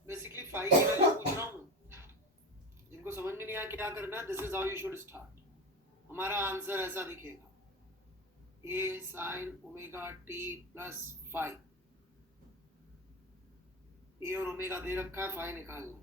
बेसिकली फाइव की वैल्यू पूछ रहा हूँ. जिनको समझ में नहीं आया क्या करना है, this is how you should start. हमारा आंसर ऐसा दिखेगा, a sin omega t plus five. A और ओमेगा दे रखा है, फाइव निकालना.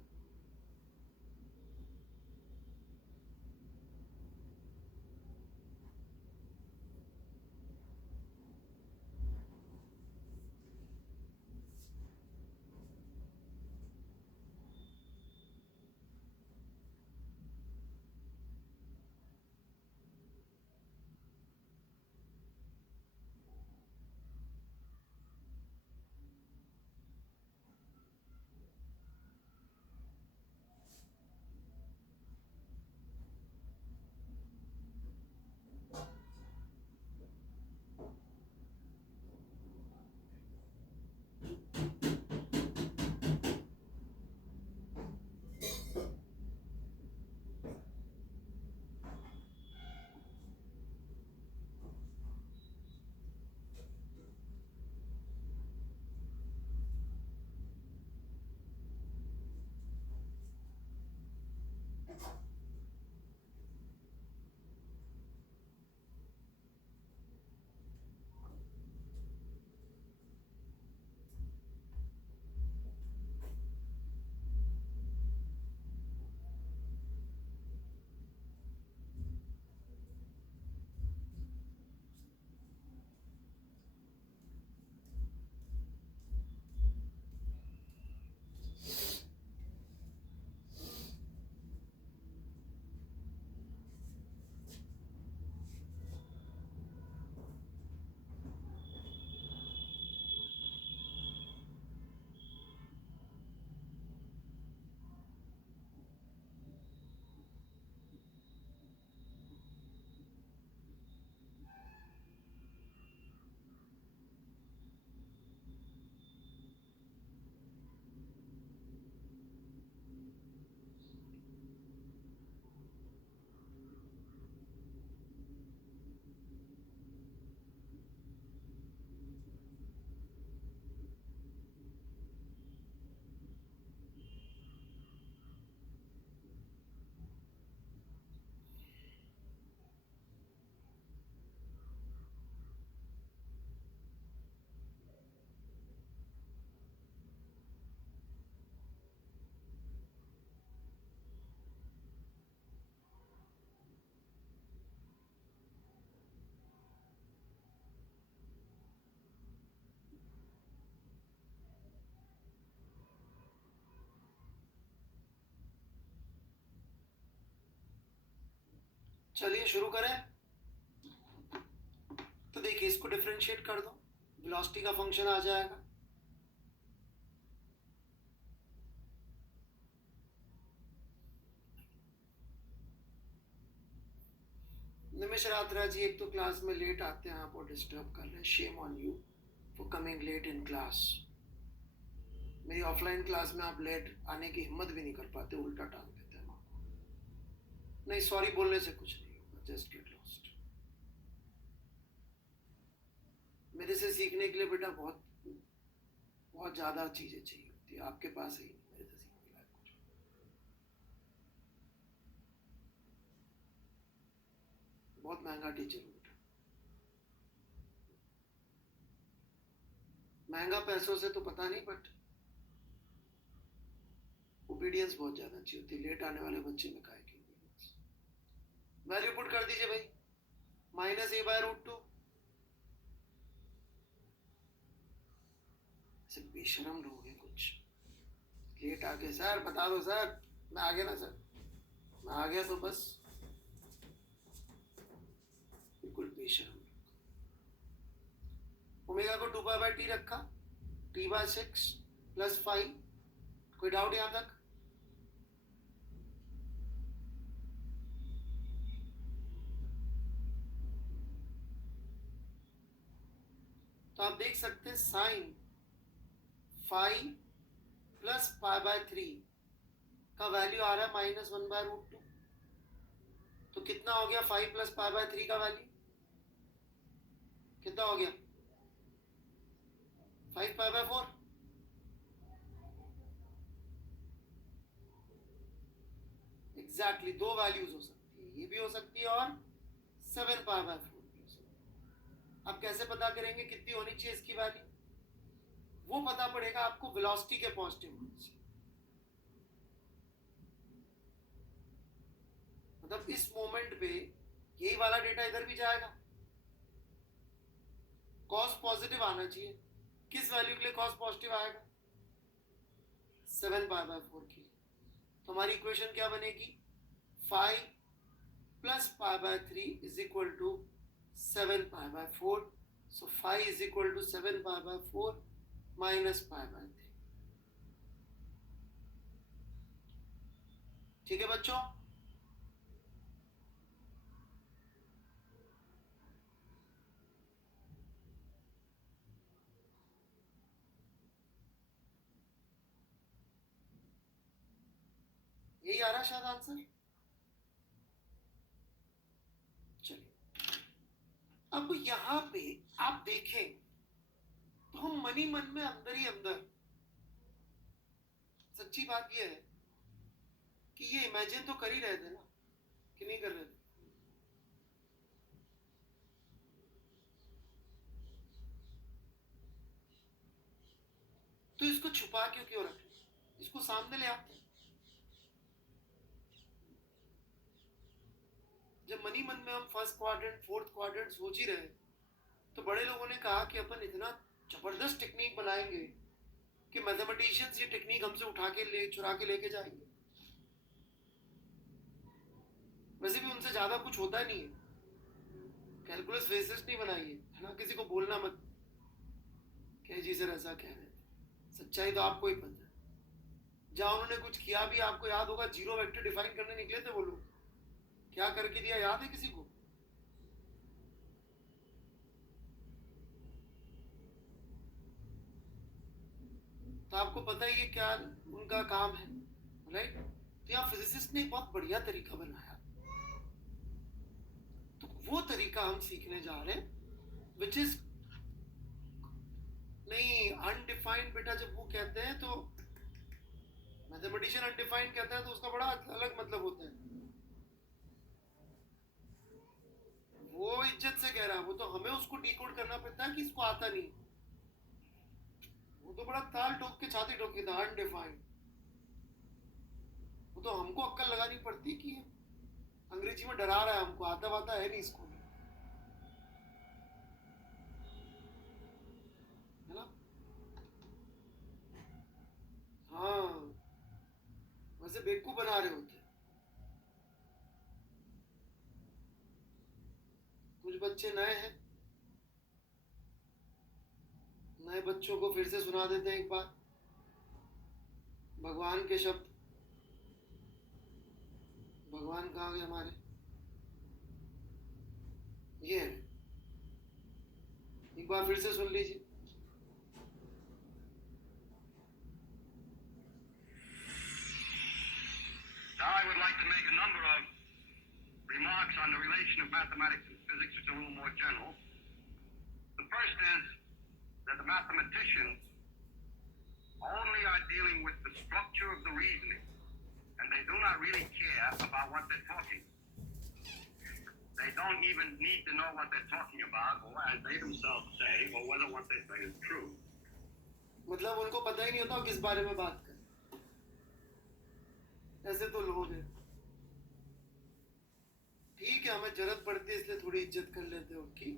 चलिए शुरू करें। तो देखिए इसको डिफरेंशिएट कर दो, वेलोसिटी का फंक्शन आ जाएगा। निमिष रात्रा जी एक तो क्लास में लेट आते हैं, आप वो डिस्टर्ब कर रहे हैं। Shame on you for coming late in class. मेरी ऑफलाइन क्लास में आप लेट आने की हिम्मत भी नहीं कर पाते, उल्टा टांग देते हैं आपको। नहीं, सॉरी बोलने से कुछ नहीं होगा, जस्ट गेट लॉस्ट। मेरे से सीखने के लिए बेटा बहुत बहुत ज्यादा चीजें चाहिए होती है, आपके पास ही नहीं मेरे से सीखने लायक कुछ। बहुत महंगा टीचर हूँ बेटा, महंगा पैसों से तो पता नहीं, बट ओबीडियंस बहुत ज्यादा अच्छी होती है। लेट आने वाले बच्चे में काहे की ओबीडियंस। वैल्यू पुट कर दीजिए भाई, -a/√2। ऐसे बेशरम लोग हैं कुछ, लेट आ गए। सर बता दो सर, मैं आ गया ना सर, मैं आ गया तो बस। बिल्कुल बेशरम। ओमेगा को 2π/t रखा, t/6 + 5। कोई डाउट यहां तक? तो आप देख सकते हैं साइन 5 + π/3 का वैल्यू आ रहा है -1/√2। तो कितना हो गया 5 + π/3 का वैल्यू? कितना हो गया? 5π/4। एग्जैक्टली दो वैल्यूज हो सकती है, ये भी हो सकती है और 7π/4 भी हो सकती है। अब कैसे पता करेंगे कितनी होनी चाहिए इसकी वैल्यू? वो पता पड़ेगा आपको वेलोसिटी के पॉजिटिव होने से। मतलब इस मोमेंट पे यही वाला डेटा इधर भी जाएगा, कॉस पॉजिटिव आना चाहिए। किस वैल्यू के लिए कॉस पॉजिटिव आएगा? 7π/4 की। तो हमारी इक्वेशन क्या बनेगी? 5 + π/3 = 7π/4। सो 5 = 7π/4 - π/3। ठीक है बच्चों? यही आ रहा शायद आंसर। चलिए अब यहां पे आप देखें तो हम मन ही मन में अंदर ही अंदर, सच्ची बात यह है कि ये इमेजिन तो कर ही रहे थे ना, कि नहीं कर रहे थे? तो इसको छुपा क्यों रखें, इसको सामने ले आते। जब मनी मन में हम फर्स्ट क्वाड्रेंट फोर्थ क्वाड्रेंट सोच ही रहे, तो बड़े लोगों ने कहा कि अपन इतना जबरदस्त टेक्निक बनाएंगे कि मैथमेटिशियंस ये टेक्निक हमसे उठा के चुरा के लेके जाएंगे। वैसे भी उनसे ज्यादा कुछ होता नहीं है, कैलकुलस बेसिस नहीं बनाई है ना। किसी को बोलना मत कि जी सर ऐसा कह रहे थे, सच्चाई तो आपको ही पता है। जहां उन्होंने कुछ किया भी आपको याद होगा, जीरो वेक्टर डिफाइन करने निकले थे वो लोग, क्या करके दिया याद है किसी को? तो आपको पता ही है क्या उनका काम है, राइट? तो यहाँ फिजिसिस्ट ने एक बहुत बढ़िया तरीका बनाया, तो वो तरीका हम सीखने जा रहे हैं, विच इज नहीं अनडिफाइंड। बेटा जब वो कहते हैं तो मैथमेटिशियन अनडिफाइंड कहता है तो उसका बड़ा अलग मतलब होता है। वो इज्जत से कह रहा है, वो तो हमें उसको डिकोड करना पड़ता है कि इसको आता नहीं। वो तो बड़ा ताल ठोक के छाती ठोकी था, अनडिफाइंड। वो तो हमको अक्कल लगानी पड़ती कि अंग्रेजी में डरा रहा है हमको, आता वाता है नहीं इसको, है ना? हाँ, वैसे बेवकूफ बना रहे होते। बच्चे नए हैं, नए बच्चों को फिर से सुना देते हैं एक बार भगवान के शब्द। भगवान कहाँ गए हमारे? ये है, एक बार फिर से सुन लीजिए। Now I would like to make a number of remarks on the relation of mathematics and physics, which is a little more general. The first is that the mathematicians only are dealing with the structure of the reasoning, and they do not really care about what they're talking. They don't even need to know what they're talking about, or as they themselves say, or whether what they say is true. मतलब उनको पता ही नहीं होता किस बारे में बात कर। ऐसे तो लोग हैं। ठीक है, हमें जरूरत पड़ती है इसलिए थोड़ी इज्जत कर लेते हैं उनकी।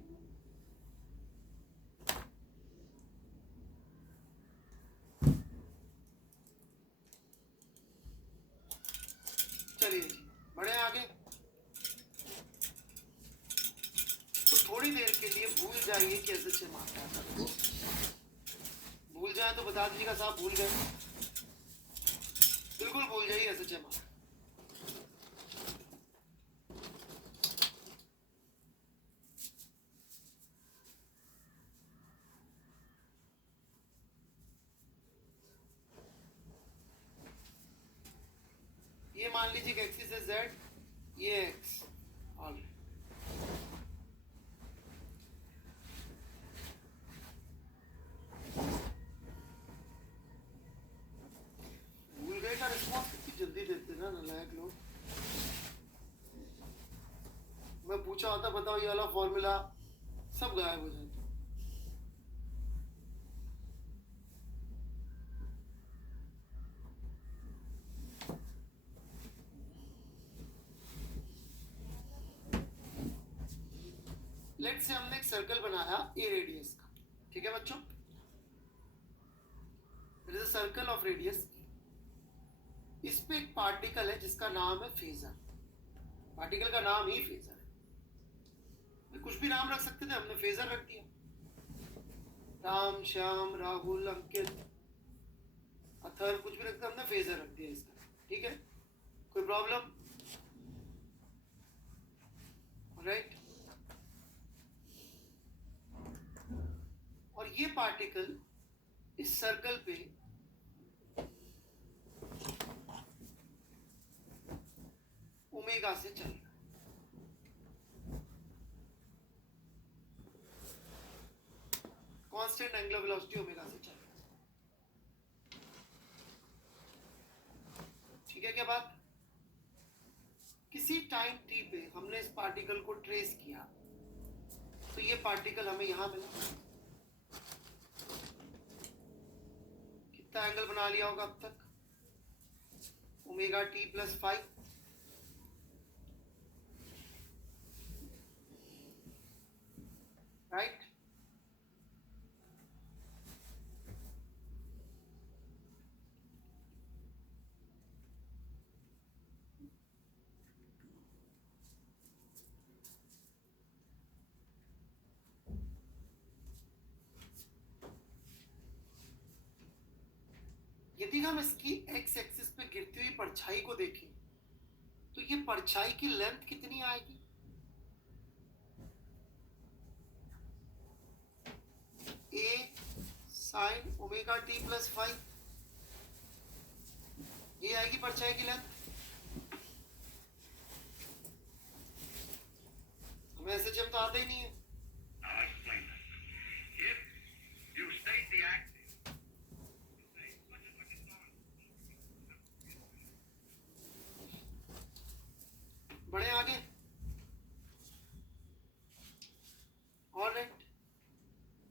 चलिए जी, बढ़े आगे। तो थोड़ी देर के लिए भूल जाइए कि SHM आता है। भूल जाए तो बता दीजिएगा साहब भूल गए। बिल्कुल भूल जाइए SHM आता है। ये मान लीजिए कि एक्सिस है Z, ये X। ऑल भूल गए का रिस्पॉन्स कितनी जल्दी देते ना नालायक लोग। मैं पूछा होता बताओ ये वाला फॉर्मूला, सब गायब हो जाता। लेट्स से हमने एक सर्कल बनाया ए रेडियस का, ठीक है बच्चों? It is a circle of radius. इस पे एक पार्टिकल है जिसका नाम है फेजर। पार्टिकल का नाम ही फेजर है। कुछ भी नाम रख सकते थे, हमने फेजर रख दिया। राम, श्याम, राहुल, अंकित, अथर, कुछ भी रखते हमने फेजर रख दिया इसका। ठीक है, कोई प्रॉब्लम? राइट। और ये पार्टिकल इस सर्कल पे ओमेगा से चल रहा है। कांस्टेंट एंगुलर वेलोसिटी ओमेगा से चल रहा है। ठीक है क्या बात? किसी टाइम t पे हमने इस पार्टिकल को ट्रेस किया तो ये पार्टिकल हमें यहां मिला। कितना एंगल बना लिया होगा अब तक? Omega t plus 5। राइट। यदि हम इसकी एक्स एक्सिस पे गिरती हुई परछाई को देखें तो ये परछाई की लेंथ कितनी आएगी? ए साइन ओमेगा टी प्लस 5, ये आएगी परछाई की लेंथ। हमें ऐसे जब तो आता ही नहीं है। I'll explain that. If you state the axis, बढ़े आगे। ऑलराइट,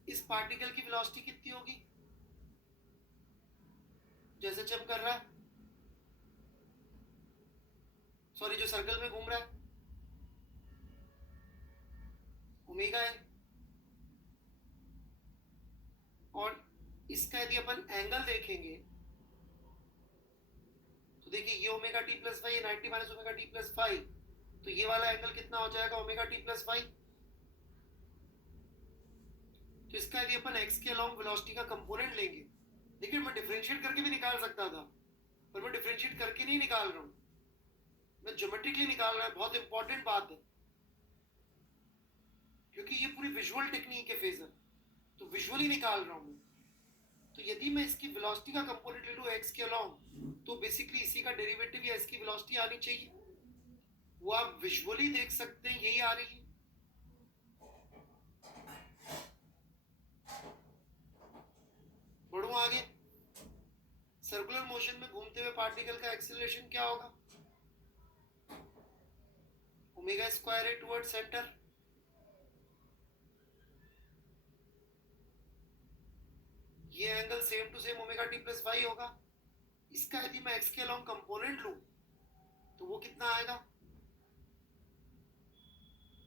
इस पार्टिकल की वेलोसिटी कितनी होगी जैसे जंप कर रहा है? सॉरी, जो सर्कल में घूम रहा है, ओमेगा है। और इसका यदि अपन एंगल देखेंगे तो देखिए ये omega T plus 5, 90 minus omega T plus 5, तो ये वाला एंगल कितना हो जाएगा? Omega T plus 5। तो इसका यदि अपन x के अलोंग वेलोसिटी का कंपोनेंट लेंगे, देखिए मैं डिफरेंशिएट करके भी निकाल सकता था, पर मैं डिफरेंशिएट करके नहीं निकाल रहा हूँ, मैं ज्योमेट्रिकली निकाल रहा हूँ। बहुत इंपॉर्टेंट बात है, क्योंकि ये पूरी विजुअल टेक्निक है फेजर, तो विजुअली निकाल रहा हूँ मैं। तो यदि मैं इसकी वेलोसिटी का कंपोनेंट ले लूँ x के अलोंग, तो बेसिकली इसी का डेरिवेटिव या इसकी वेलोसिटी आनी चाहिए, वो आप विजुअली देख सकते हैं, यही आ रही है। बढ़ू आगे, सर्कुलर मोशन में घूमते हुए पार्टिकल का एक्सेलरेशन क्या होगा? ओमेगा स्क्वायर है टुवर्ड सेंटर। ये angle same to same omega T plus Y होगा। इसका यदि मैं एक्स के अलोंग कंपोनेंट लूं, तो वो कितना आएगा?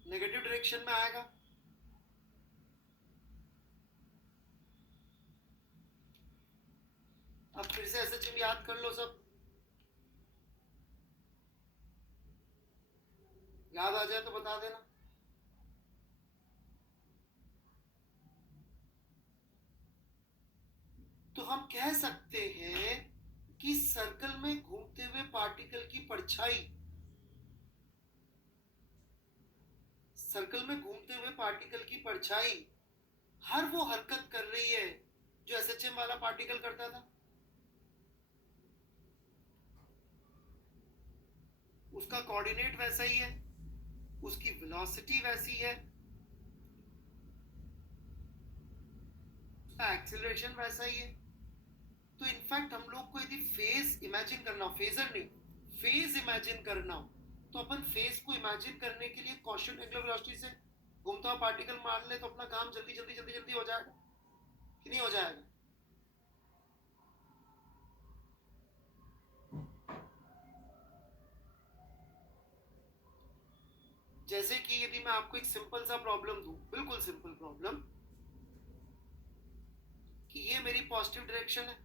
नेगेटिव डायरेक्शन में आएगा। अब फिर से एसएचएम याद कर लो सब, याद आ जाए तो बता देना। तो हम कह सकते हैं कि सर्कल में घूमते हुए पार्टिकल की परछाई, सर्कल में घूमते हुए पार्टिकल की परछाई हर वो हरकत कर रही है जो एसएचएम वाला पार्टिकल करता था। उसका कोऑर्डिनेट वैसा ही है, उसकी वेलोसिटी वैसी है, एक्सेलरेशन वैसा ही है। तो इनफैक्ट हम लोग को यदि फेज इमेजिन करना हो, फेजर नहीं, फेज इमेजिन करना हो, तो अपन फेज को इमेजिन करने के लिए कॉन्स्टेंट एंगुलर वेलोसिटी से घूमता हुआ पार्टिकल मान ले, तो अपना काम जल्दी जल्दी जल्दी जल्दी हो जाएगा कि नहीं हो जाएगा? जैसे कि यदि मैं आपको एक सिंपल सा प्रॉब्लम दूं, बिल्कुल सिंपल प्रॉब्लम, कि ये मेरी पॉजिटिव डायरेक्शन है,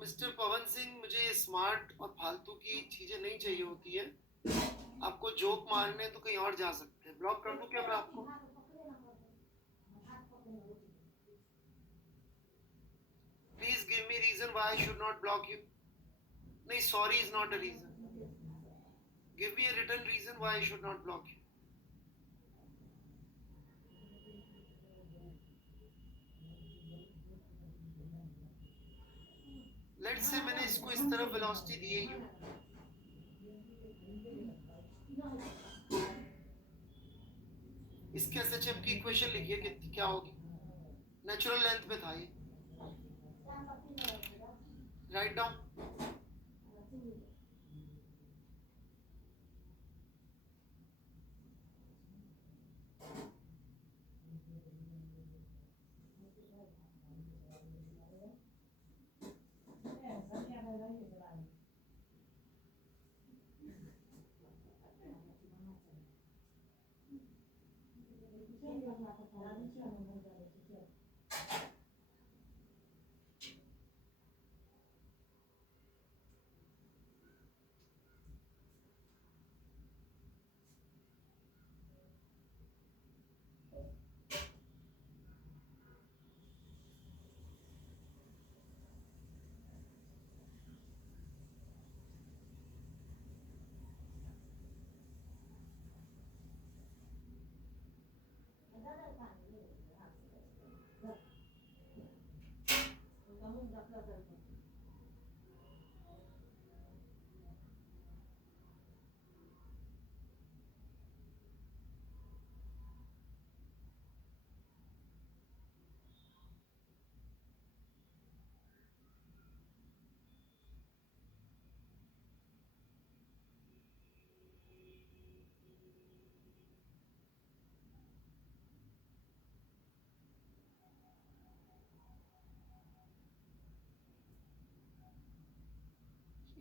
मिस्टर पवन सिंह, मुझे स्मार्ट और फालतू की चीजें नहीं चाहिए होती है। आपको जोक मारने तो कहीं और जा सकते हैं। ब्लॉक कर दूं क्या मैं आपको? Please give me reason why I should not block you. नहीं, sorry is not a reason. Give me a written reason why I should not block you. Let's say मैंने इसको इस तरफ वेलोसिटी दी है, इसके एसएचएम की इक्वेशन लिखिए कितनी क्या होगी। नेचुरल लेंथ में था ये, राइट डाउन।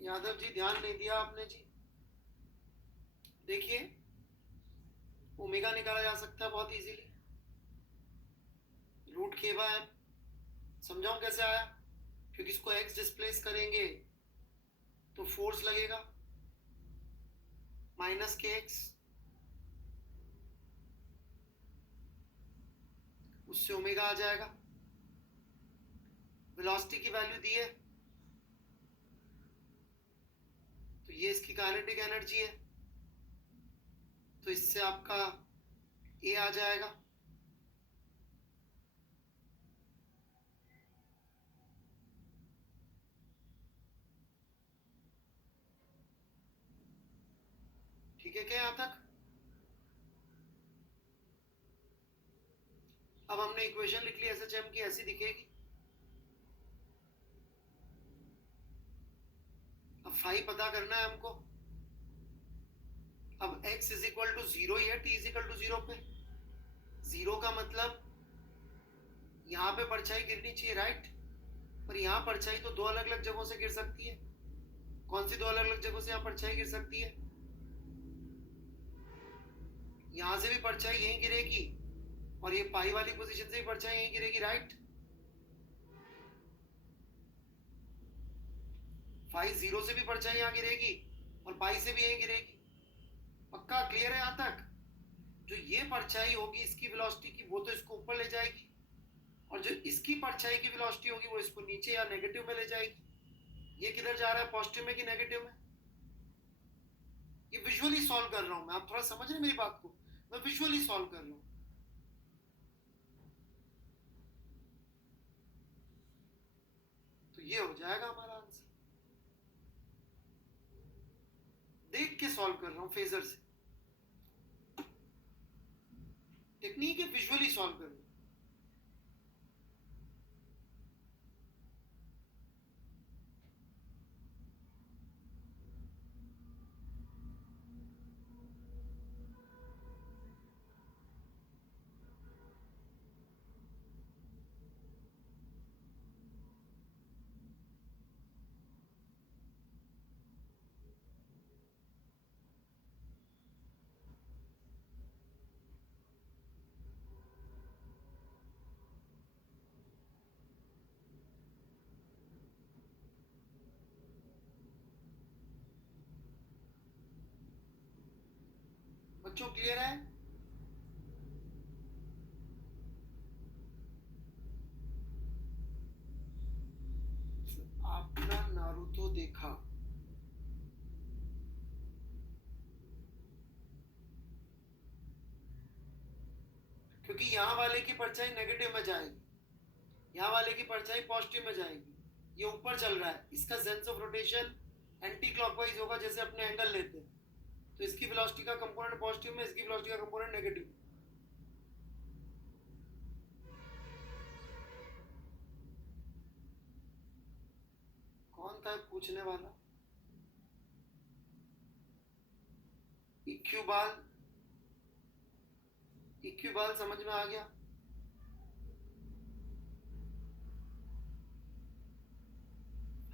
यादव जी, ध्यान नहीं दिया आपने जी। देखिए, ओमेगा निकाला जा सकता है बहुत इजीली, रूट के बाय एम। समझाऊं कैसे आया? क्योंकि इसको एक्स डिस्प्लेस करेंगे तो फोर्स लगेगा माइनस के एक्स, उससे ओमेगा आ जाएगा। वेलोसिटी की वैल्यू दी है, तो ये इसकी काइनेटिक एनर्जी है, तो इससे आपका ए आ जाएगा। ठीक है क्या यहां तक? अब हमने इक्वेशन लिख ली एसएचएम की, ऐसी दिखेगी। अब फाई पता करना है हमको। अब x इज इक्वल टू 0 ही है t इज इक्वल टू 0 पे। 0 का मतलब यहाँ पे परछाई गिरनी चाहिए, राइट? पर यहाँ परछाई तो दो अलग अलग जगहों से गिर सकती है। कौन सी दो अलग अलग जगहों से यहाँ परछाई गिर सकती है? यहाँ से भी परछाई यहीं गिरेगी, और ये पाई वाली पोजीशन से भी परछाई यहीं गिरेगी, राइट? फाई 0 से भी परछाई यहाँ गिरेगी, और पाई से भी यहीं गिरेगी। पक्का क्लियर है यहाँ तक? जो ये परछाई होगी इसकी वेलोसिटी की, वो तो इसको ऊपर ले जाएगी, और जो इसकी परछाई की वेलोसिटी होगी वो इसको नीचे या नेगेटिव में ले जाएगी। ये किधर जा रहा है, पॉजिटिव में कि नेगेटिव में? ये विजुअली सॉल्व कर रहा हूं मैं, आप थोड़ा समझ रहे हैं मेरी बात को? मैं विजुअली सॉल्व कर रहा हूं। तो ये हो जाएगा हमारा आंसर। देख के सॉल्व कर रहा हूं फेजर से। टेक्निक है विजुअली सॉल्व करना। बच्चों क्लियर है? आपने नारुतो देखा? क्योंकि यहाँ वाले की परछाई नेगेटिव में जाएगी, यहाँ वाले की परछाई पॉजिटिव में जाएगी। ये ऊपर चल रहा है, इसका sense of rotation anti clockwise होगा, जैसे अपने एंगल लेते हैं। तो इसकी वेलोसिटी का कंपोनेंट पॉजिटिव में, इसकी वेलोसिटी का कंपोनेंट नेगेटिव में। कौन था पूछने वाला? इक्यूबाल। इक्यूबाल समझ में आ गया?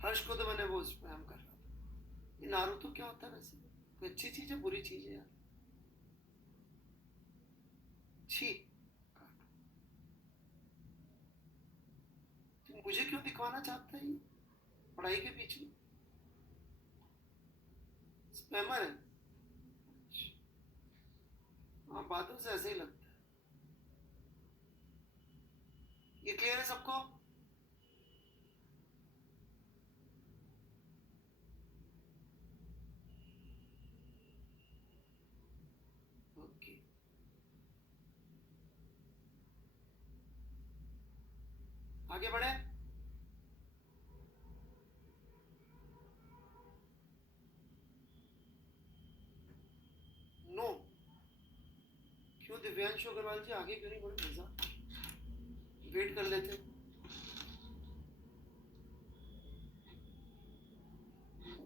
हर्ष को तो मैंने वो स्पैम कर रहा था। ये नारुतो क्या होता है वैसे? कोई अच्छी चीज है बुरी चीज है यार? छी। तुम मुझे क्यों दिखवाना चाहता है ये पढ़ाई के बीच में? स्पैमर है? हाँ, बातों से ऐसे ही लगता है। ये क्लियर है सबको? ओके, आगे बढ़े। नो। क्यों दिव्यांशु अग्रवाल जी आगे क्यों नहीं बढ़े? मजा वेट कर लेते।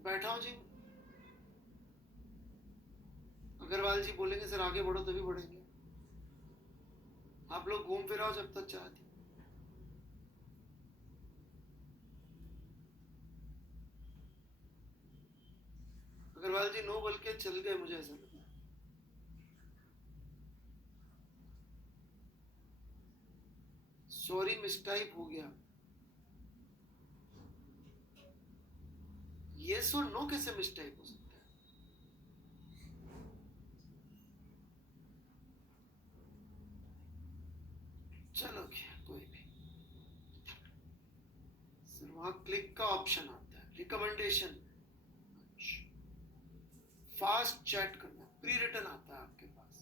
बैठा हूं जी। अग्रवाल जी बोलेंगे सर आगे बढ़ो तभी बढ़ेंगे। आप लोग घूम फिर आओ जब तक चाहती। अग्रवाल जी नो बोल के चल गए, मुझे ऐसा लगा। सॉरी मिसटाइप हो गया। यस और नो कैसे मिसटाइप हो सकता है? चलो क्या, कोई नहीं सर। वहां क्लिक का ऑप्शन आता है, रिकमेंडेशन, फास्ट चैट करना, प्री रिटन आता है आपके पास,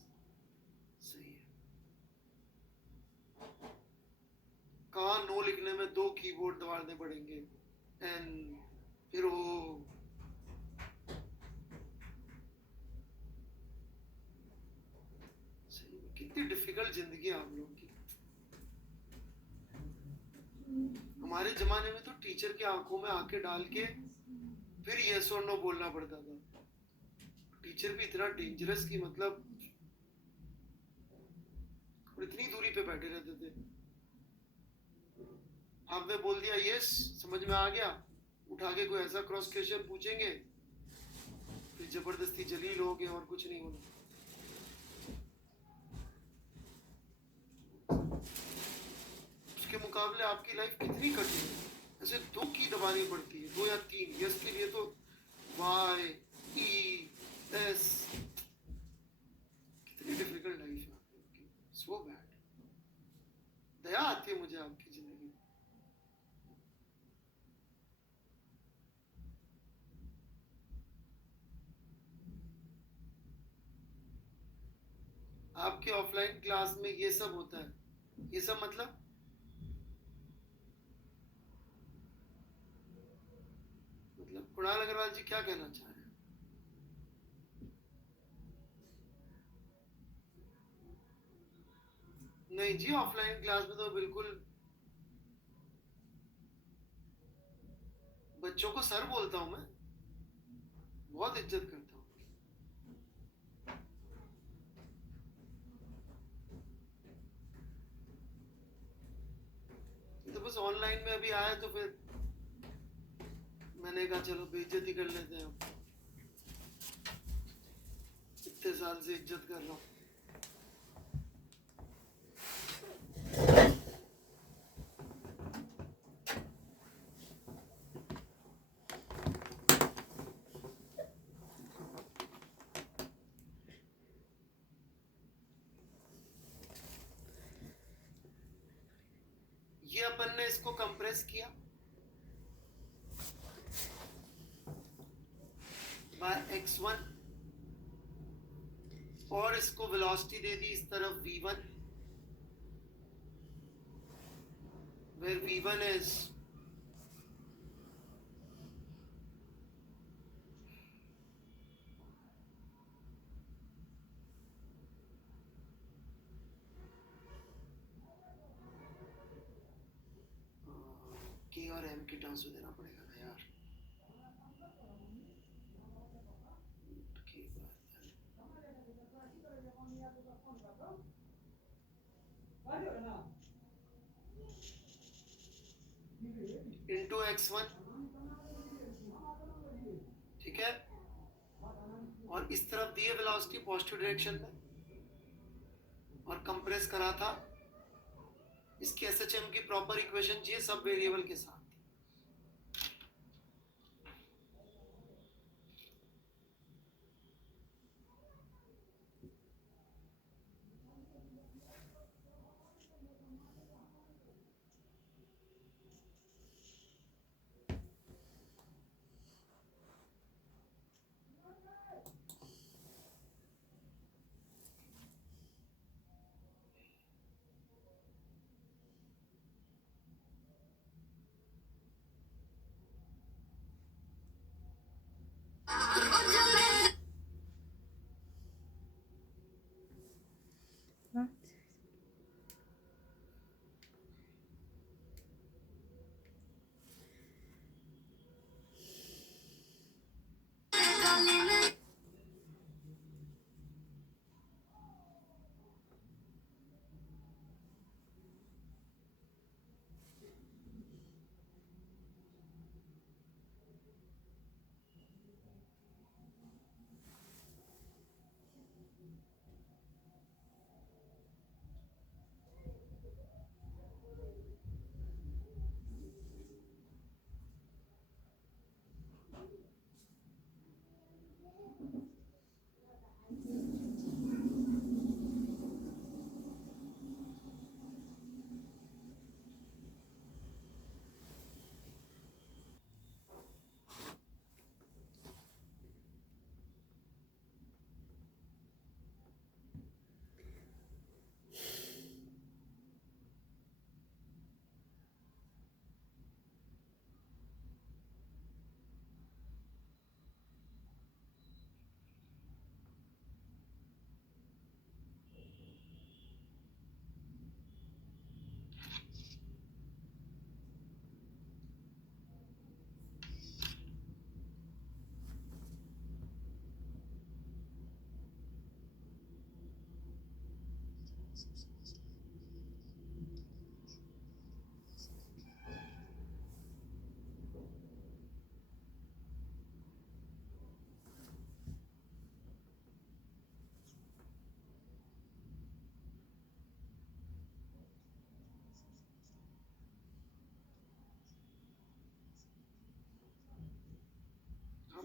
सही है। कहाँ नो लिखने में 2 कीबोर्ड दबाने पड़ेंगे, एन, फिर वो सही है। कितनी डिफिकल्ट जिंदगी है आप लोगों की। हमारे जमाने में तो टीचर की आंखों में आंखें डाल के फिर यस और नो बोलना पड़ता था। टीचर भी इतना डेंजरस कि मतलब, और इतनी दूरी पे बैठे रहते थे। आपने बोल दिया यस, समझ में आ गया, उठा के कोई ऐसा क्रॉस क्वेश्चन पूछेंगे, फिर जबरदस्ती जलील हो गए और कुछ नहीं होना। उसके मुकाबले आपकी लाइफ कितनी कठिन है। ऐसे 2 की दबानी पड़ती है, 2 या 3। यस के लिए तो वाई ई एस, कितनी डिफिकल्ट लाइफ है आपकी, सो बैड। दया आती है मुझे आपकी जिंदगी में। आपके ऑफलाइन क्लास में ये सब होता है, ये सब मतलब कुणाल अग्रवाल जी क्या कहना चाह रहे हैं? नहीं जी, ऑफलाइन क्लास में तो बिल्कुल बच्चों को सर बोलता हूं मैं, बहुत इज्जत करता हूं। तो बस ऑनलाइन में अभी आया तो फिर मैंने कहा चलो बेइज्जती कर लेते हैं। इतने साल से इज्जत कर रहा हूँ। ये अपन ने इसको कंप्रेस किया बाय x1 और इसको वेलोसिटी दे दी इस तरफ v1, where v1 is k और m की टर्म्स में देना पड़ेगा ना यार। इंटू x1, ठीक है, और इस तरफ दिए वेलोसिटी पॉजिटिव डायरेक्शन में, और कंप्रेस करा था इसकी एसएचएम की प्रॉपर इक्वेशन चाहिए सब वेरिएबल के साथ।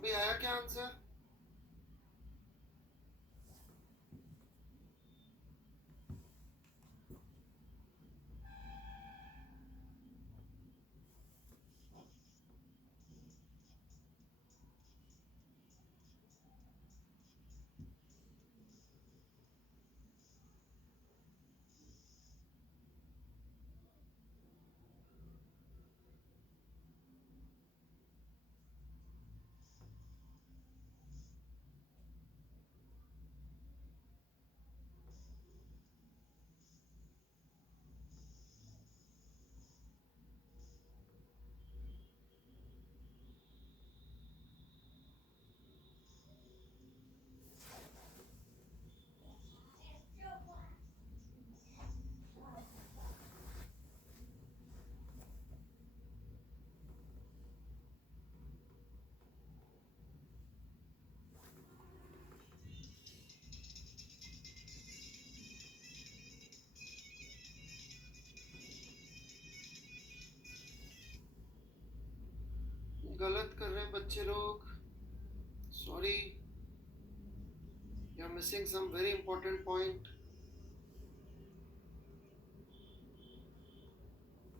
अभी आया क्या आंसर? गलत कर रहे हैं बच्चे लोग, sorry, you are missing some very important point.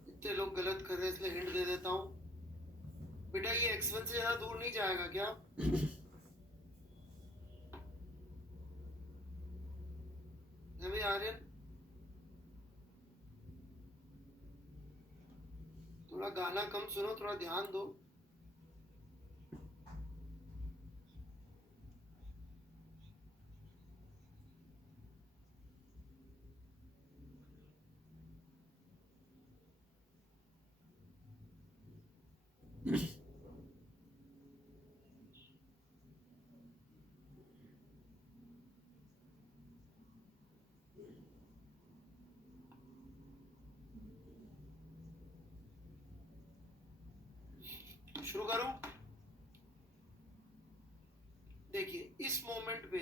इतने लोग गलत कर रहे हैं इसलिए हिंट दे देता हूँ। बेटा ये x1 से ज़्यादा दूर नहीं जाएगा क्या? है भाई आर्यन? थोड़ा गाना कम सुनो, थोड़ा ध्यान दो। शुरू करूं? देखिए इस मोमेंट पे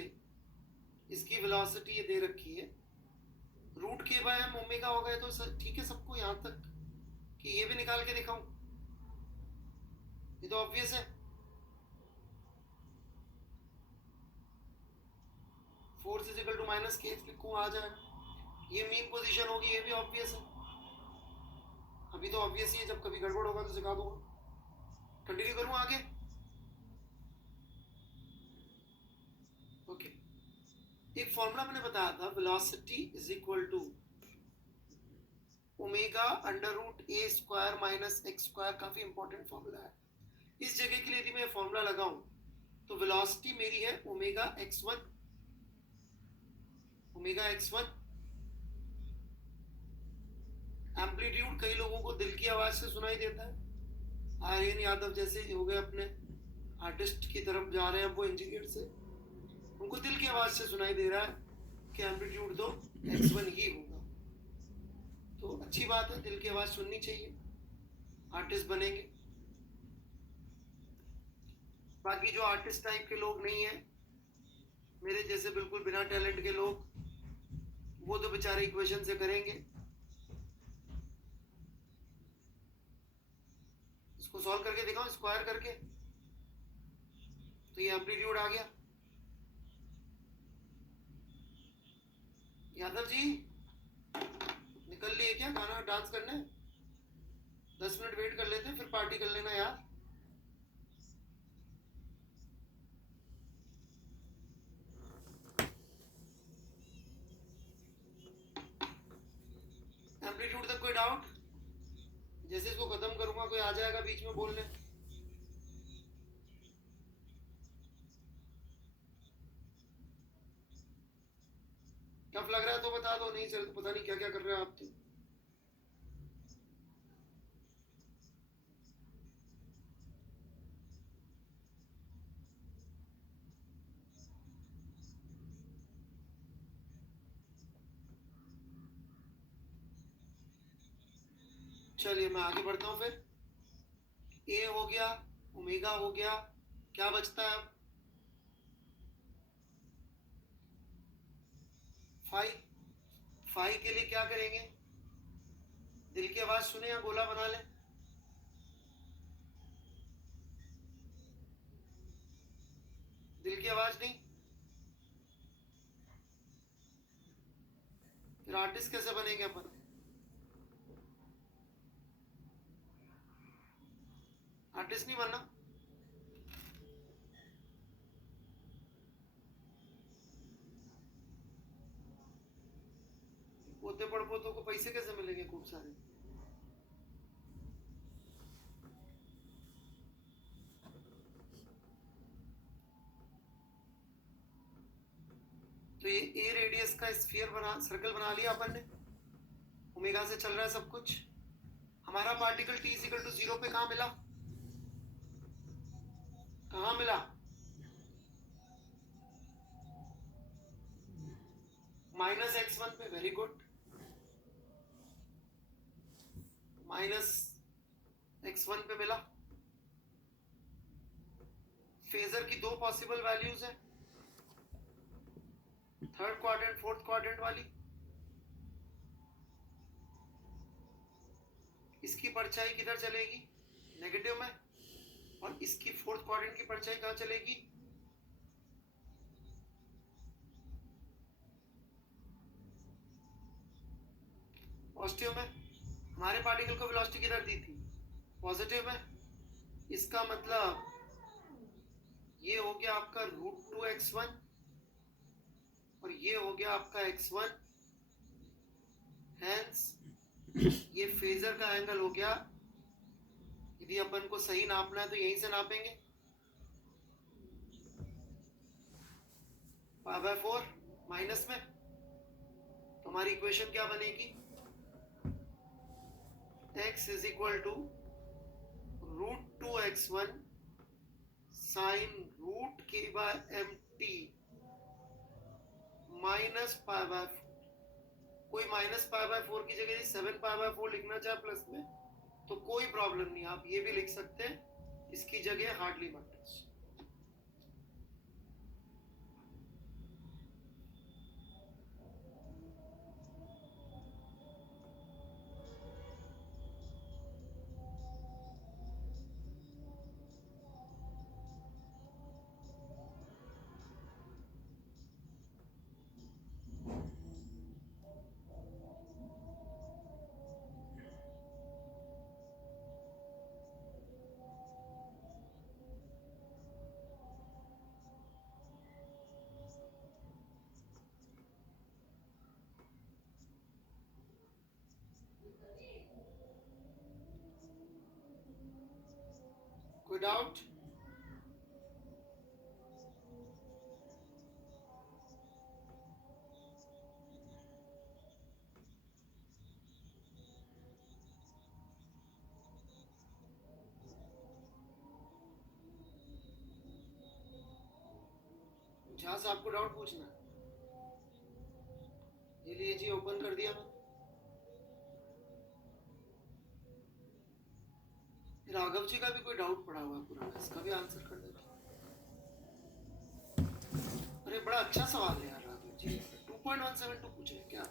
इसकी वेलोसिटी ये दे रखी है, रूट के बाय एम ओमेगा हो गए तो ठीक है सबको यहां तक कि ये भी निकाल के दिखाऊं? ये तो ऑब्वियस है। Force is equal to minus K लिखूं, आ जाए। ये मीन पोजीशन होगी, ये भी ऑब्वियस है। अभी तो ऑब्वियस ही है, जब कभी गड़बड़ होगा तो सिखा दूंगा। कंटिन्यू करूं आगे? ओके, एक फॉर्मूला मैंने बताया था, velocity is equal to omega under root A square minus X square. काफी इंपॉर्टेंट फॉर्मूला है। इस जगह के लिए यदि मैं फॉर्मूला लगाऊं तो वेलोसिटी मेरी है omega x1, omega x1। Amplitude कई लोगों को दिल की आवाज से सुनाई देता है, आर्यन यादव जैसे हो गए अपने आर्टिस्ट की तरफ जा रहे हैं वो इंजीनियर से, उनको दिल की आवाज से सुनाई दे रहा है कि एम्पलीट्यूड तो x1 ही होगा। तो अच्छी बात है, दिल की आवाज सुननी चाहिए, आर्टिस्ट बनेंगे। बाकी जो आर्टिस्ट टाइप के लोग नहीं है, मेरे जैसे बिल्कुल बिना टैलेंट के लोग, वो तो बेचारे इक्वेशन से करेंगे। इसको सॉल्व करके दिखाओ, स्क्वायर करके, तो ये एम्पलीट्यूड आ गया। यादव जी निकल लिए क्या गाना डांस करने? 10 मिनट वेट कर लेते हैं, फिर पार्टी कर लेना यार। एम्पलीट्यूड तक कोई डाउट? जैसे इसको खत्म करूंगा कोई आ जाएगा बीच में बोलने। टफ लग रहा है तो बता दो, नहीं चल तो पता नहीं क्या क्या कर रहे हो आप तो। चलिए मैं आगे बढ़ता हूँ फिर। ए हो गया, ओमेगा हो गया, क्या बचता है अब? फाई। फाई के लिए क्या करेंगे? दिल की आवाज सुने या गोला बना ले? की आवाज नहीं? फिर आर्टिस्ट कैसे बनेंगे अपन? आर्टिस्ट नहीं बनना? पोते पड़पोतों को पैसे कैसे मिलेंगे खूब सारे? तो ये ए रेडियस का स्फीयर बना, सर्कल बना लिया अपन ने। ओमेगा से चल रहा है सब कुछ। हमारा पार्टिकल t इक्वल टू 0 पे कहाँ मिला? कहाँ मिला? -x1 पे। Very good. -x1 पे मिला। फेजर की दो पॉसिबल वैल्यूज है, थर्ड क्वाड्रेंट फोर्थ क्वाड्रेंट वाली। इसकी परछाई किधर चलेगी? नेगेटिव में। और इसकी फोर्थ क्वाड्रेंट की परछाई कहाँ चलेगी? पॉजिटिव में। हमारे पार्टिकल को वेलोसिटी किधर दी थी? पॉजिटिव में। इसका मतलब ये हो गया आपका √2x1 और ये हो गया आपका x1। हेंस ये फेजर का एंगल हो गया। यदि अपन को सही नापना है तो यहीं से नापेंगे। π/4 माइनस में। तो हमारी इक्वेशन क्या बनेगी? x is equal to √2x1 sine √k/mt minus π/4। कोई -π/4 की जगह 7π/4 लिखना चाहे प्लस में तो कोई प्रॉब्लम नहीं, आप ये भी लिख सकते हैं। इसकी जगह हार्डली मैटर्स। कोई डाउट? जहां से आपको डाउट पूछना है, ये लिए जी, ओपन कर दिया मैंने। राघव जी का भी कोई डाउट पड़ा हुआ है पुराना, इसका भी आंसर कर देते। अरे बड़ा अच्छा सवाल है यार राघव जी। 2.172 पूछे क्या?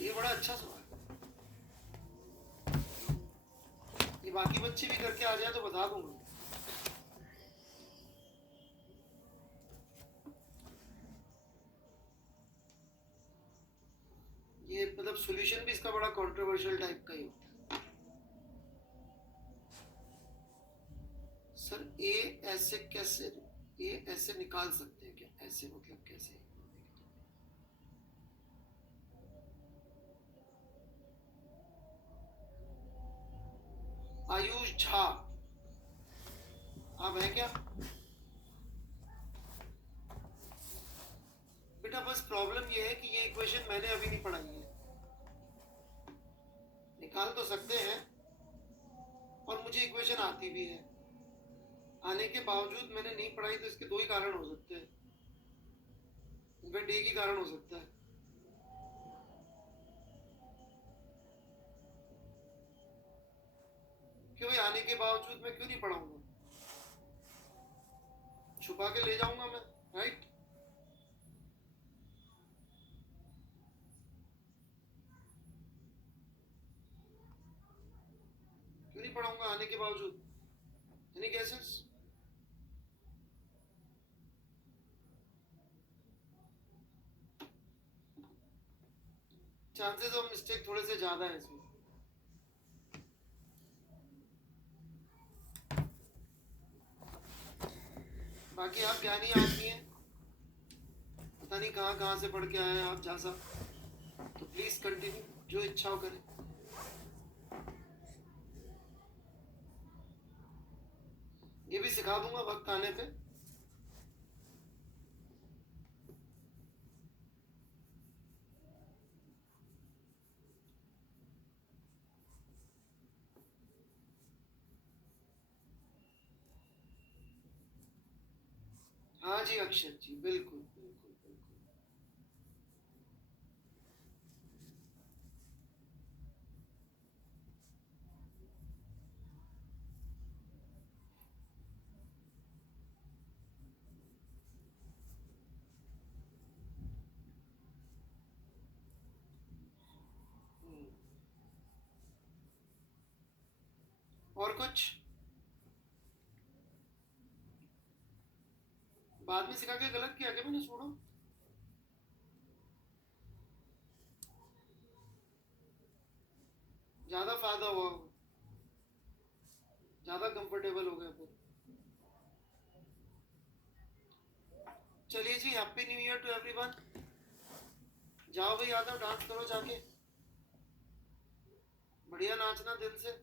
ये बड़ा अच्छा सवाल है। ये बाकी बच्चे भी करके आ जाए तो बता दूंगा। ये मतलब सॉल्यूशन भी इसका बड़ा कंट्रोवर्शियल टाइप का ही होता है। सर ए ऐसे कैसे, ए ऐसे निकाल सकते हैं क्या? ऐसे मतलब कैसे? आयुष झा, आप हैं क्या बेटा? बस प्रॉब्लम ये है कि ये इक्वेशन मैंने अभी नहीं पढ़ाई है। निकाल तो सकते हैं और मुझे इक्वेशन आती भी है, आने के बावजूद मैंने नहीं पढ़ाई, तो इसके दो ही कारण हो सकते हैं। इनफैक्ट एक ही कारण हो सकता है। क्यों? आने के बावजूद मैं क्यों नहीं पढ़ाऊंगा? छुपा के ले जाऊंगा मैं, राइट? क्यों नहीं पढ़ाऊंगा आने के बावजूद? Any guesses? Chances of mistake थोड़े से ज्यादा है इसमें। बाकी आप ज्ञानी आदमी हैं, पता नहीं कहाँ कहाँ से पढ़ के आए हैं आप जा सब, तो प्लीज कंटिन्यू, जो इच्छा हो करें। ये भी सिखा दूंगा वक्त आने पे। हाँ जी अक्षर जी, बिल्कुल बिल्कुल बिल्कुल। और कुछ बाद में सिखा के गलत किया क्या मैंने, छोड़ो। ज्यादा फायदा हुआ, ज्यादा कंफर्टेबल हो गया फिर। चलिए जी, happy new year to everyone. जाओ भाई, यादव डांस करो जाके, बढ़िया नाचना दिल से।